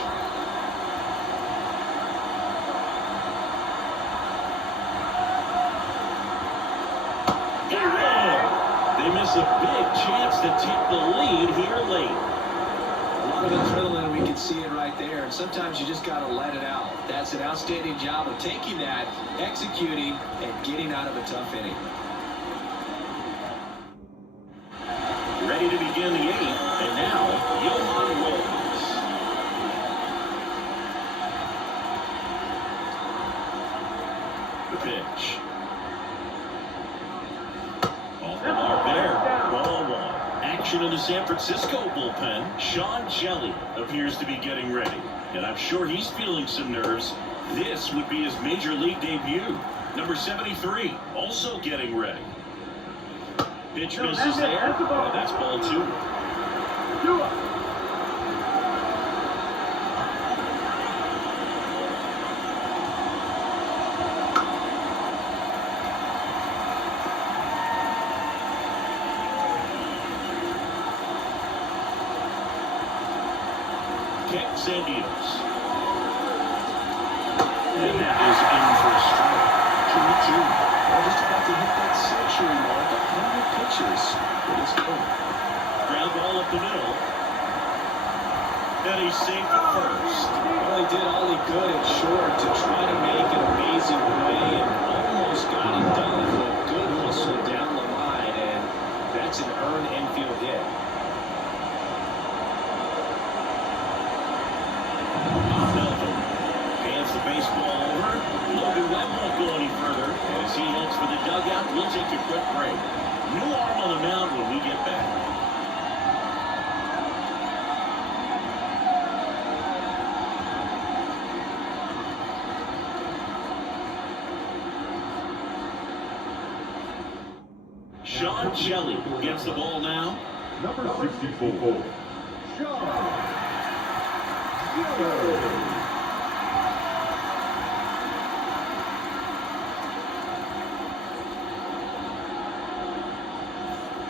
They miss a big chance to take the lead here late. A lot of adrenaline, we can see it right there. And sometimes you just got to let it out. That's an outstanding job of taking that, executing, and getting out of a tough inning. begin the 8th, and now Johan Williams. The pitch. Off the mark there. Ball 1. Action in the San Francisco bullpen. Sean Jelly appears to be getting ready, and I'm sure he's feeling some nerves. This would be his major league debut. Number 73 also getting ready. Pitch misses there. And that's ball 2. Kicks and deals. And that is in for a strike. 2-2. Well, just about to hit that century mark. 100 pitches for this game. Ground ball up the middle. And he's safe at first. Well, he did all he could at short to try to make an amazing play and almost got it done with a good hustle down the line, and that's an earned infield hit. Hands the baseball over. Logan Webb won't go any further. As he heads for the dugout, we'll take a quick break. New arm on the mound when we get back. Sean Jelly gets the ball now. Number 64. Sean Jelly.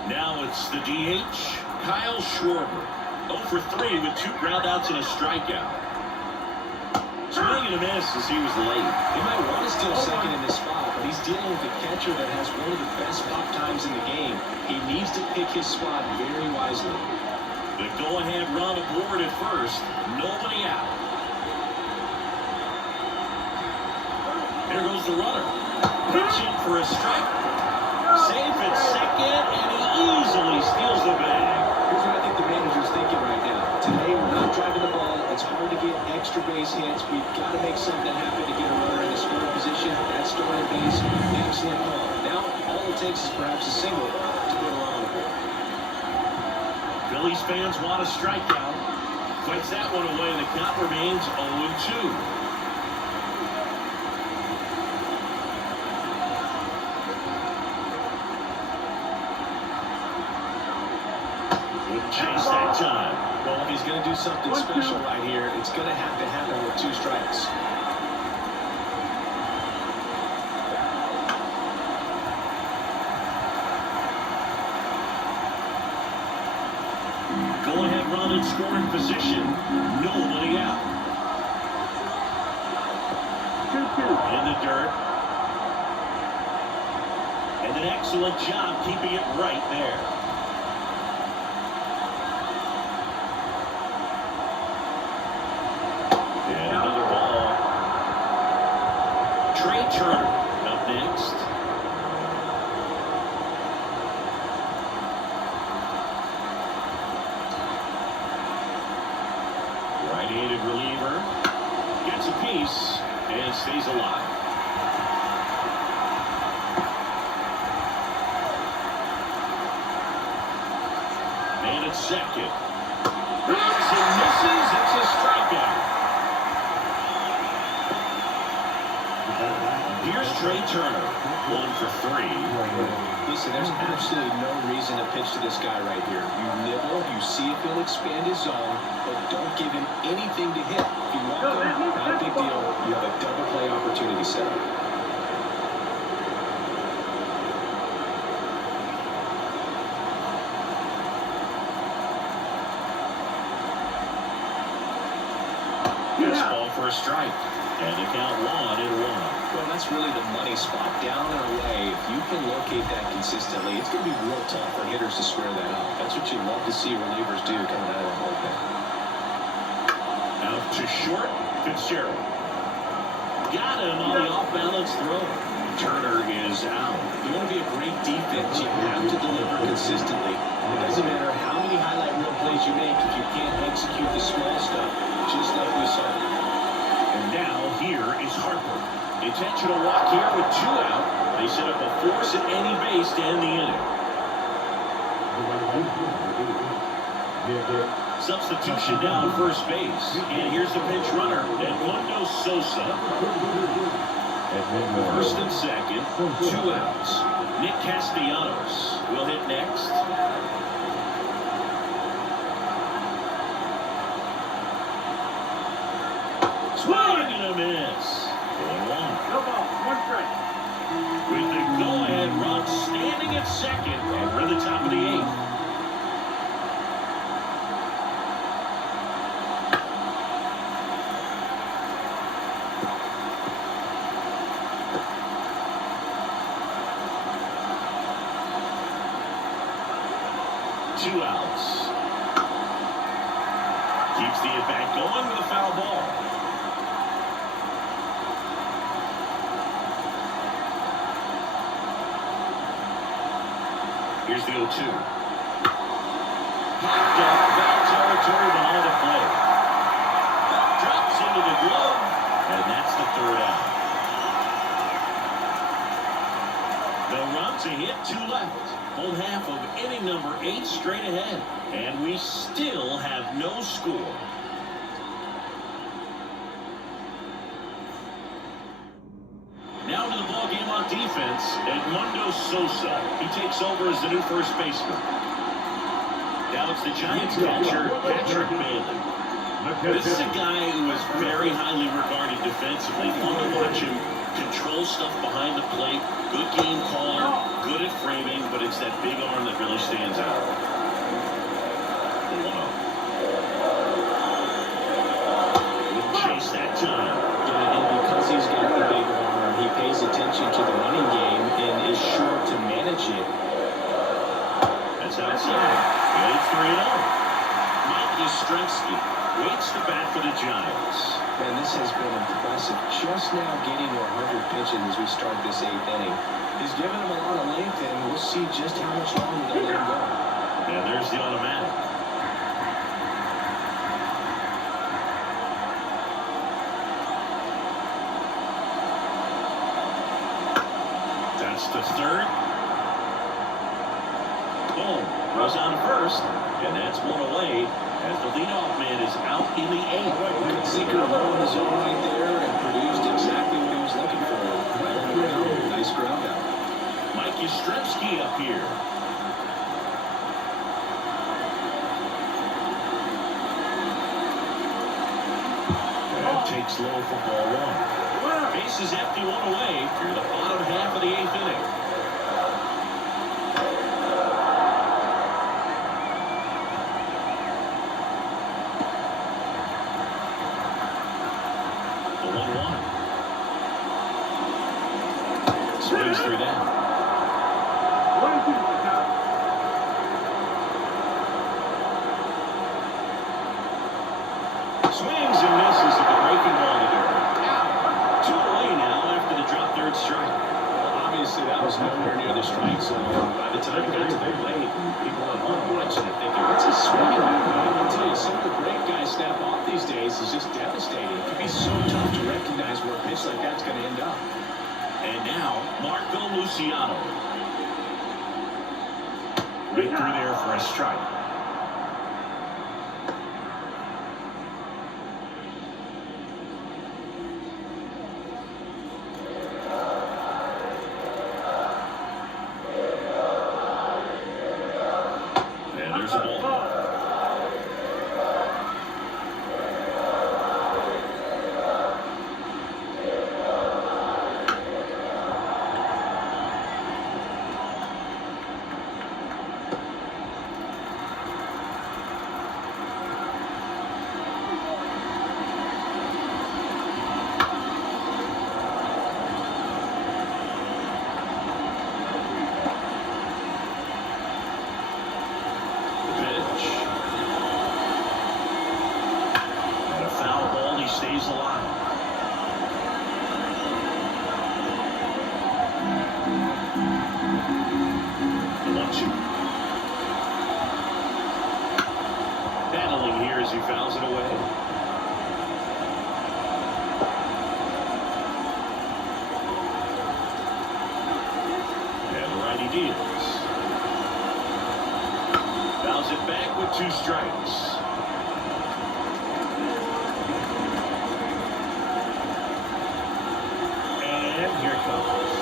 Now it's the DH, Kyle Schwarber. 0 for 3 with 2 groundouts and a strikeout. Swing and a miss as he was late. He might want to steal second in this spot, but he's dealing with a catcher that has one of the best pop times in the game. He needs to pick his spot very wisely. The go-ahead run aboard at first. Nobody out. There goes the runner. Pitching for a strike. Safe at second, and he easily steals the bag. Here's what I think the manager's thinking right now. Today, we're not driving the ball. It's hard to get extra base hits. We've got to make something happen to get a runner in a scoring position. That's stolen base. Excellent call. Now, all it takes is perhaps a single to put a run on the board. Phillies fans want a strikeout. Fights that one away, and the count remains 0-2. Chase that time. Well, if he's going to do something special right here, it's going to have to happen with 2 strikes. Go ahead, run in scoring position. Nobody out. 2-2. In the dirt. And an excellent job keeping it right there. Turner up next. Right-handed reliever gets a piece and stays alive. And at second. Hits and misses. It's a strikeout. Here's Trey Turner, 1 for 3. Listen, there's absolutely no reason to pitch to this guy right here. You nibble, you see if he'll expand his zone, but don't give him anything to hit. If you walk him, not a big deal. You have a double play opportunity set up. That's ball for a strike. And the count 1-1. Well, that's really the money spot. Down and away, if you can locate that consistently, it's going to be real tough for hitters to square that up. That's what you love to see relievers do coming out of the bullpen. Out to short, Fitzgerald. Got him on the off-balance throw. Turner is out. You want to be a great defense, you have to deliver consistently. It doesn't matter how many highlight reel plays you make if you can't execute the small stuff, just like we saw. And now here is Harper. Intentional walk here with 2 out. They set up a force at any base to end the inning. Substitution now at first base. And here's the pinch runner, Edmundo Sosa. First and second, 2 outs. Nick Castellanos will hit next. Swing and a miss. 1-1. No ball, 1 strike. With the go-ahead run standing at second, and we're in the top of the 8th. Two outs. Keeps the at-bat going with a foul ball. Here's the 0-2. Popped up, foul territory behind the plate. Drops into the glove, and that's the 3rd out. The run's a hit, 2 left. Whole half of inning number 8 straight ahead. And we still have no score. Now to the ballgame on defense, Edmundo Sosa. He takes over as the new first baseman. Now it's the Giants catcher, Patrick Bailey. This is a guy who is very highly regarded defensively. Fun to watch him control stuff behind the plate. Good game caller, good at framing, but it's that big arm that really stands out. 1-0. Wouldn't chase that time. Yeah, and because he's got the big arm, he pays attention to the running game and is sure to manage it. That's outside. Good 3-0. Mike Yastrzemski waits to bat for the Giants. Man, this has been impressive. Just now getting to 100 pitches as we start this 8th inning. He's given him a lot of length, and we'll see just how much longer they let him go. And there's the automatic. That's the 3rd. Boom. Goes on first, and that's 1 away as the leadoff man is out in the 8th. Good sinker on his own right there and produced exactly what he was looking for. Nice ground out. Mike Yastrzemski up here. And takes low for ball 1. Base is empty, 1 away. You're the bottom half of the 8th inning. Swings through that. Swings and misses at the breaking ball to Derek. Out. 2 away now after the drop 3rd strike. Well, obviously, that was nowhere near the strike zone. By the time it got to the plate, people at home watching it thinking, what's he swinging at? I'll tell you, some of the great guys snap off these days is just devastating. It can be so tough to recognize where a pitch like that's going to end up. And now, Marco Luciano. Right through there for a strike. And there's a ball. deals. Fouls it back with 2 strikes. And here it comes.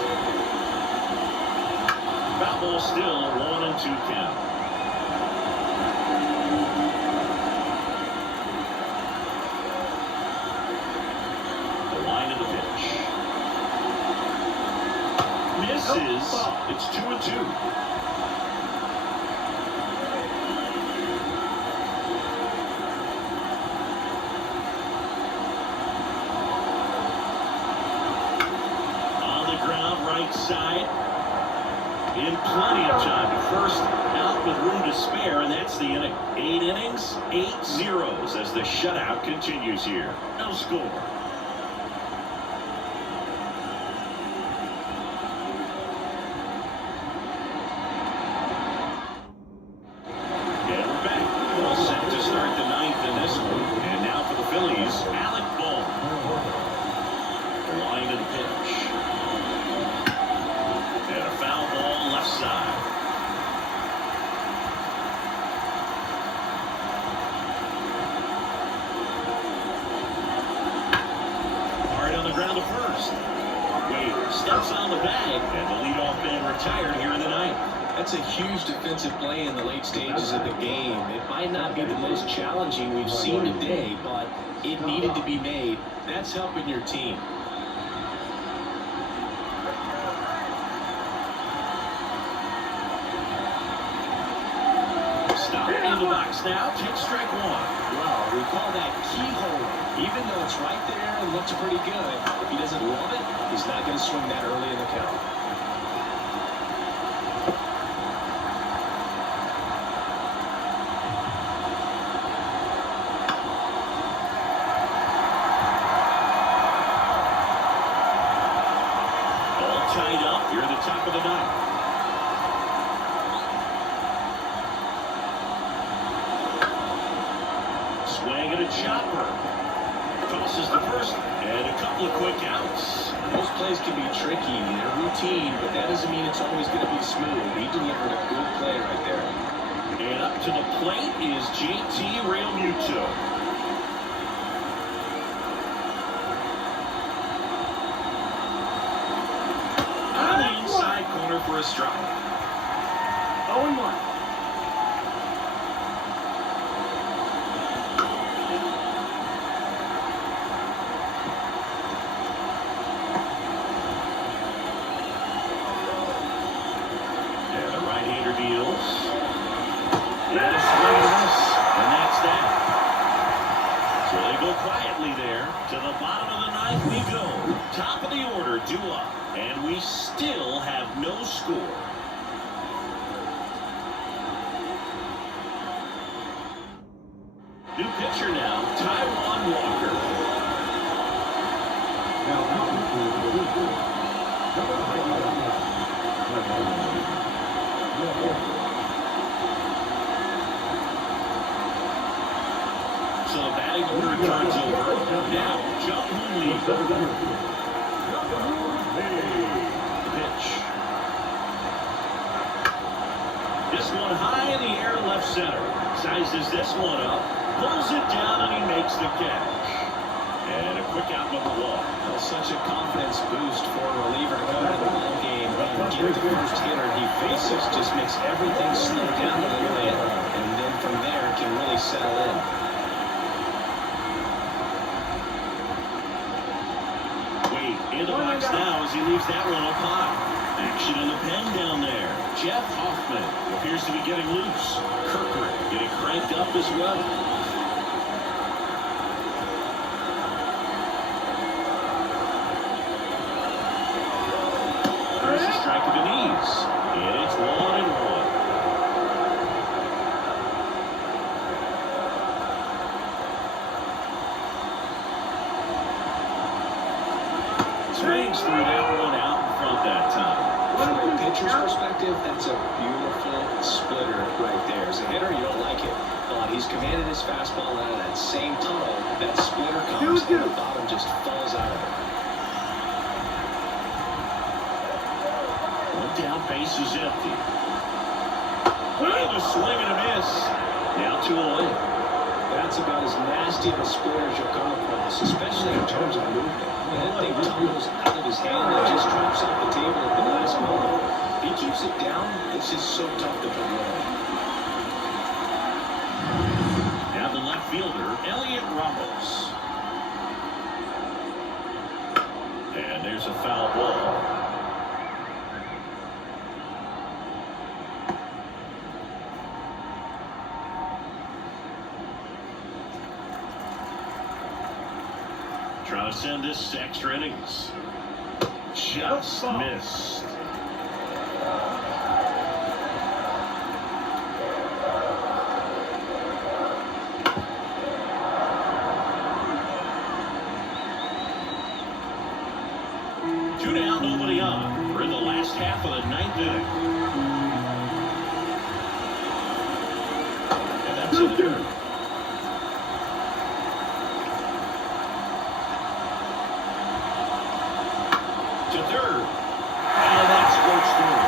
Foul ball still, 1-2 count. The line of the pitch. Misses. It's 2-2. Right side in plenty of time. First out with room to spare, and that's the inning. 8 innings, 8 zeros as the shutout continues here. No score. And we're back. All set to start the 9th in this one. And now for the Phillies, Alec Bohm. The line of the pitch. Side. Hard on the ground to first. Wade steps on the bag, and the leadoff man retired here in the 9th. That's a huge defensive play in the late stages of the game. It might not be the most challenging we've seen today, but it needed to be made. That's helping your team. In the box now, takes strike 1. Well, we call that keyhole. Even though it's right there and looks pretty good, if he doesn't love it, he's not going to swing that early in the count. All tied up here at the top of the 9th. Swing and a chopper. Tosses the first, and a couple of quick outs. Most plays can be tricky. They're routine, but that doesn't mean it's always going to be smooth. He delivered a good play right there. And up to the plate is JT Realmuto. On the inside corner for a strike. 0-1. Deals. And a swing and a miss. And that's that. So they go quietly there. To the bottom of the 9th we go. Top of the order, due up. And we still have no score. New pitcher now, Taijuan Walker. So the batting order turns over. Now, Jung-Hoon Lee. Pitch. This one high in the air left center. Sizes this one up. Pulls it down and he makes the catch. And a quick out number 1. Well, such a confidence boost for a reliever to come into the ball game and get the first hitter he faces. Just makes everything slow down a little bit, and then from there can really settle in. Wade in the box now as he leaves that one up high. Action in the pen down there. Jeff Hoffman appears to be getting loose. Kirkland getting cranked up as well. There's a strike to the knees. And it's 1-1. Swings through that one out in front that time. From a pitcher's perspective, that's a beautiful splitter right there. As a hitter, you don't like it, but he's commanded his fastball out of that same tunnel. That splitter comes and the bottom just falls out of it. down, base is empty. And a swing and a miss. Now 2 away. That's about as nasty of a square as you'll come across, especially in terms of movement. That thing tumbles out of his hand and just drops off the table at the last moment. He keeps it down. It's just so tough to put away. Now the left fielder, Elliot Ramos. And there's a foul ball. Trying to send this to extra innings. Just missed. Two down, nobody on. We're in the last half of the 9th inning. And that's in the dirt. To third. And that squirts through.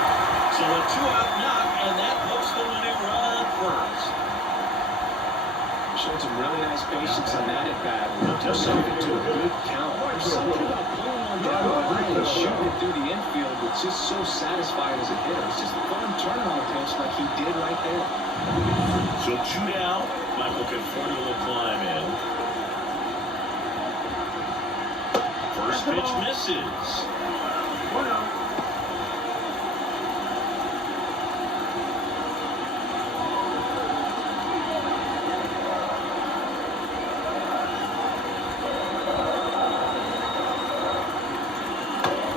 So a 2-out knock, and that puts the winning run on first. Showed some really nice patience on that at bat. Just something to a good count. There's something about pulling one down the line and shooting it through the infield that's just so satisfying as a hitter. It's just fun turning on a pitch like he did right there. So 2 down. Michael Conforto will climb in. First pitch misses. 1-0.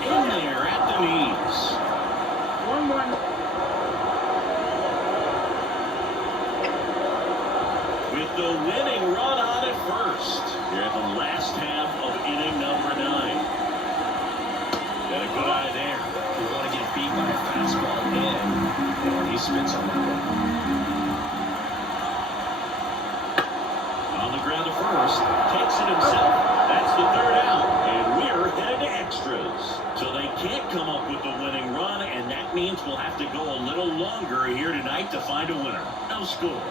In there at the knees. 1-1. With the winning run on at first. Here at the last half of inning number 9. Got a good eye there. You want to get beat by a fastball in, and he spits on that one. On the ground to first. Takes it himself. That's the 3rd out. And we're headed to extras. So they can't come up with the winning run, and that means we'll have to go a little longer here tonight to find a winner. No score.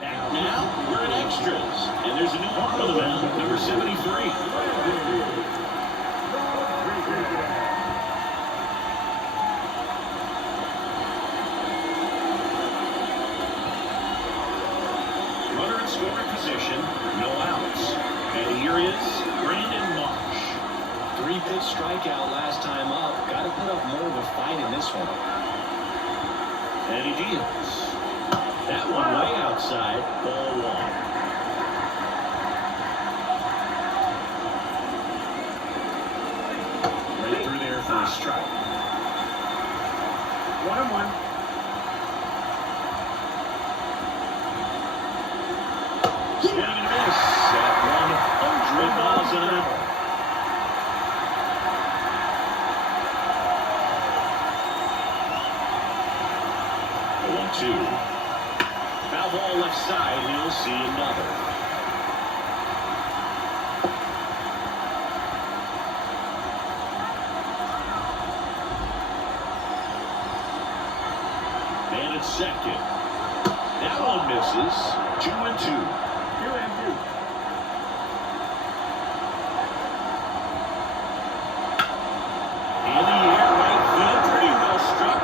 Back now, we're in extras. And there's a new arm on the mound, number 73. Runner in scoring position, no outs. And here is Brandon Marsh. 3-pitch strikeout last time up. Got to put up more of a fight in this one. And he deals. That one way outside, ball 1. Right through there for a strike. 1-1. Swing and a miss at 100 miles an hour. The 1-2. Foul ball left side, he'll see another. Man at second. That one misses. 2-2. 2-2. In the air, right field, pretty well struck.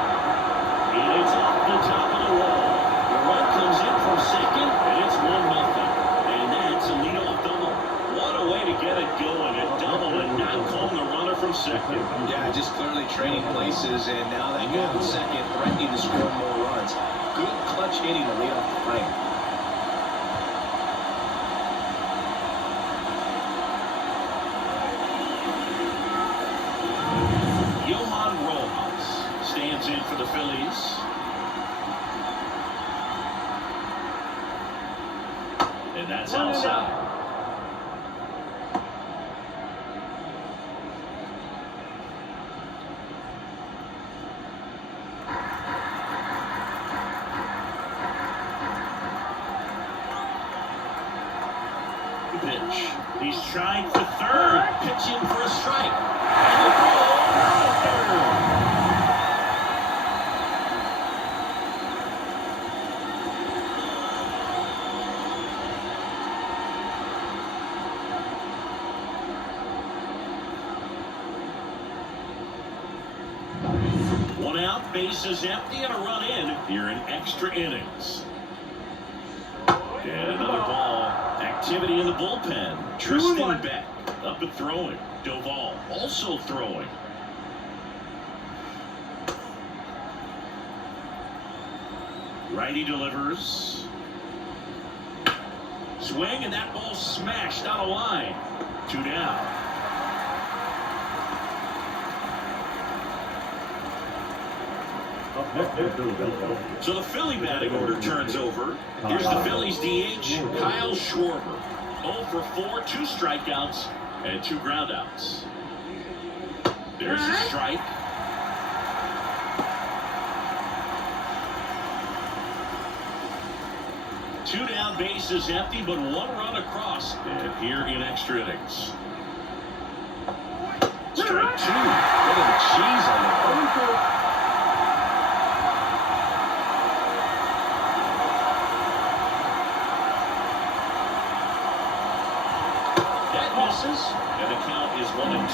And it's off the top of the wall. The run comes in from second, and it's 1-0. And that's a leadoff double. What a way to get it going. A double and not calling the runner from second. Yeah, just clearly trading places, and now that guy on second threatening to score more runs. Good clutch hitting to lead off the frame. Stands in for the Phillies. And that's outside. 1 pitch. He's trying for third. Pitch in for a strike. And the throw. Third. One out, bases empty, and a run in here in extra innings. And another ball. Activity in the bullpen. Tristan Beck up and throwing. Doval also throwing. Righty delivers. Swing, and that ball smashed out of line. 2 down. So the Philly batting order turns over. Here's the Phillies DH, Kyle Schwarber. 0 for 4, 2 strikeouts, and 2 groundouts. There's a strike. Two down, bases empty, but 1 run across. And here in extra innings. Strike 2. Look at the cheese on it. And the count is 1 and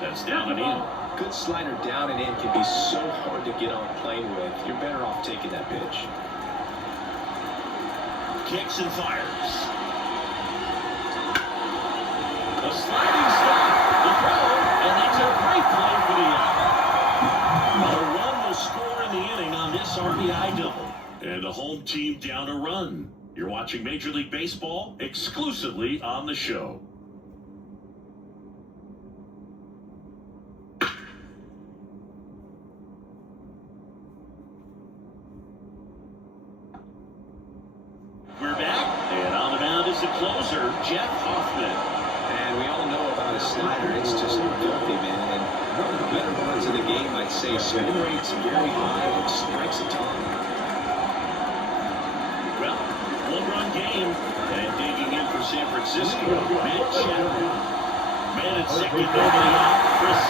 2. That's down and in. Good slider down and in can be so hard to get on plane with. You're better off taking that pitch. Kicks and fires. A sliding stop. The throw. And that's a great play for the out. A run will score in the inning on this RBI double. And the home team down a run. You're watching Major League Baseball exclusively on the show. We're back, and on the mound is the closer, Jeff Hoffman. And we all know about his slider. It's just filthy, man. And one of the better ones in the game, I'd say. Spin rate's very high and strikes a ton. Well, 1-run game, and digging in for San Francisco, Matt Chapman. Man at second, nobody out. Chris,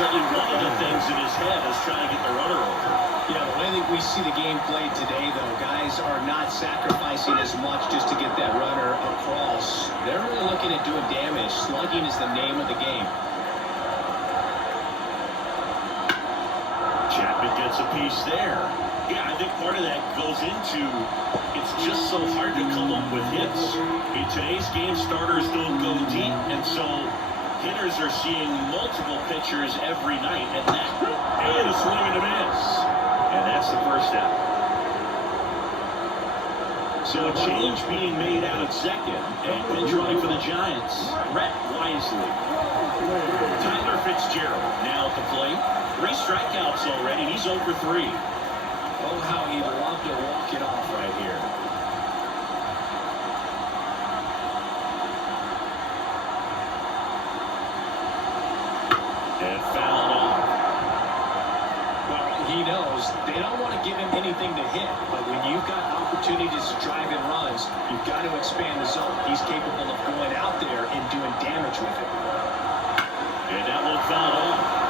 certainly one of the things in his head is trying to get the runner over. Yeah, the way that we see the game played today, though, guys are not sacrificing as much just to get that runner across. They're really looking at doing damage. Slugging is the name of the game. Chapman gets a piece there. Yeah, I think part of that goes into it's just so hard to come up with hits. In today's game, starters don't go deep, and so hitters are seeing multiple pitchers every night, and a swing and a miss. And that's the first out. So a change being made out at second, and pitch running for the Giants, Brett Wisely. Tyler Fitzgerald now at the plate. 3 strikeouts already. He's 0 for 3. Oh, how he'd love to walk it off right here. And fouled off. Well, he knows they don't want to give him anything to hit, but when you've got opportunities to drive in runs, you've got to expand the zone. He's capable of going out there and doing damage with it. And that one fouled off.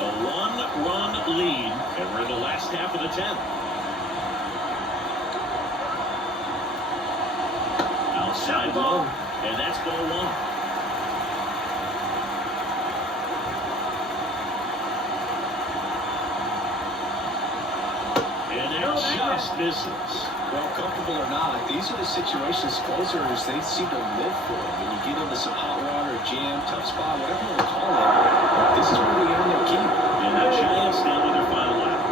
A 1-run lead, and we're in the last half of the 10th. Outside low, and that's ball 1. And it just misses. Well, comfortable or not, these are the situations closers they seem to live for. When you get into some hot water, jam, tough spot, whatever you want to call it, this is where they earn their keep. And the Giants down to their final out.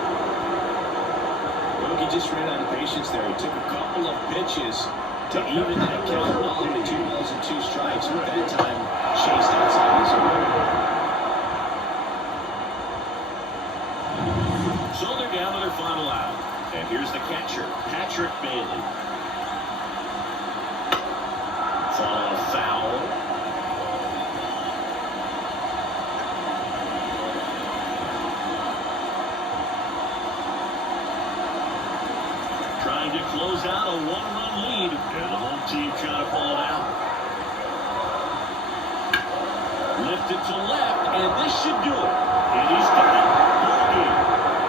Well, he just ran out of patience there. He took a couple of pitches to even that count all to 2 balls and 2 strikes. But that time, chased outside his zone. So they're down to their final out. And here's the catcher, Patrick Bailey. Foul. close out a one-run lead, and the home team trying to pull it out. Lifted to left, and this should do it. And he's got it. Ball game.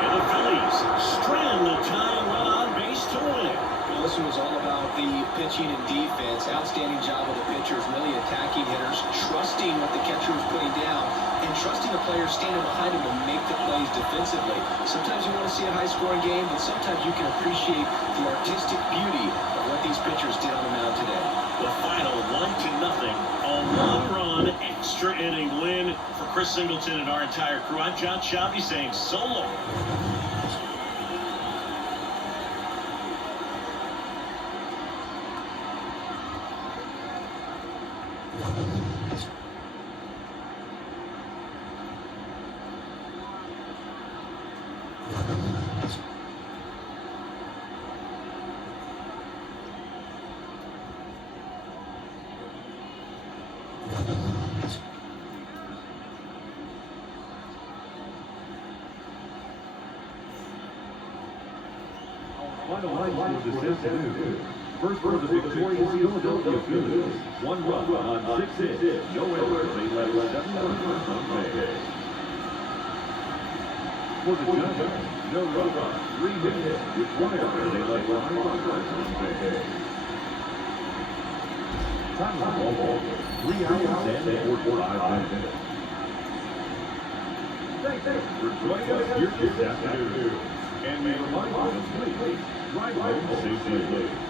And the Phillies strand the tying run on base to win. Well, this one was all about the pitching and defense. Outstanding job of the pitchers, really attacking hitters, trusting what the catcher was putting down, and trusting the players standing behind him to make the plays defensively. Sometimes you want to see a high-scoring game, but sometimes you can appreciate the artistic beauty of what these pitchers did on the mound today. The final 1-0, a one-run extra inning win for Chris Singleton and our entire crew. I'm John Shabby saying so long. Final line for this afternoon. First for the victorious Philadelphia Phillies. One run on 6 hits. No errors. They led 7 runners on base. For the Giants, no run, 3 hits. With 1 error, they led 5 runners on base. Time of ball, 3 hours and 45 minutes. Thanks for joining us here this afternoon. And we remind you to please drive home safely.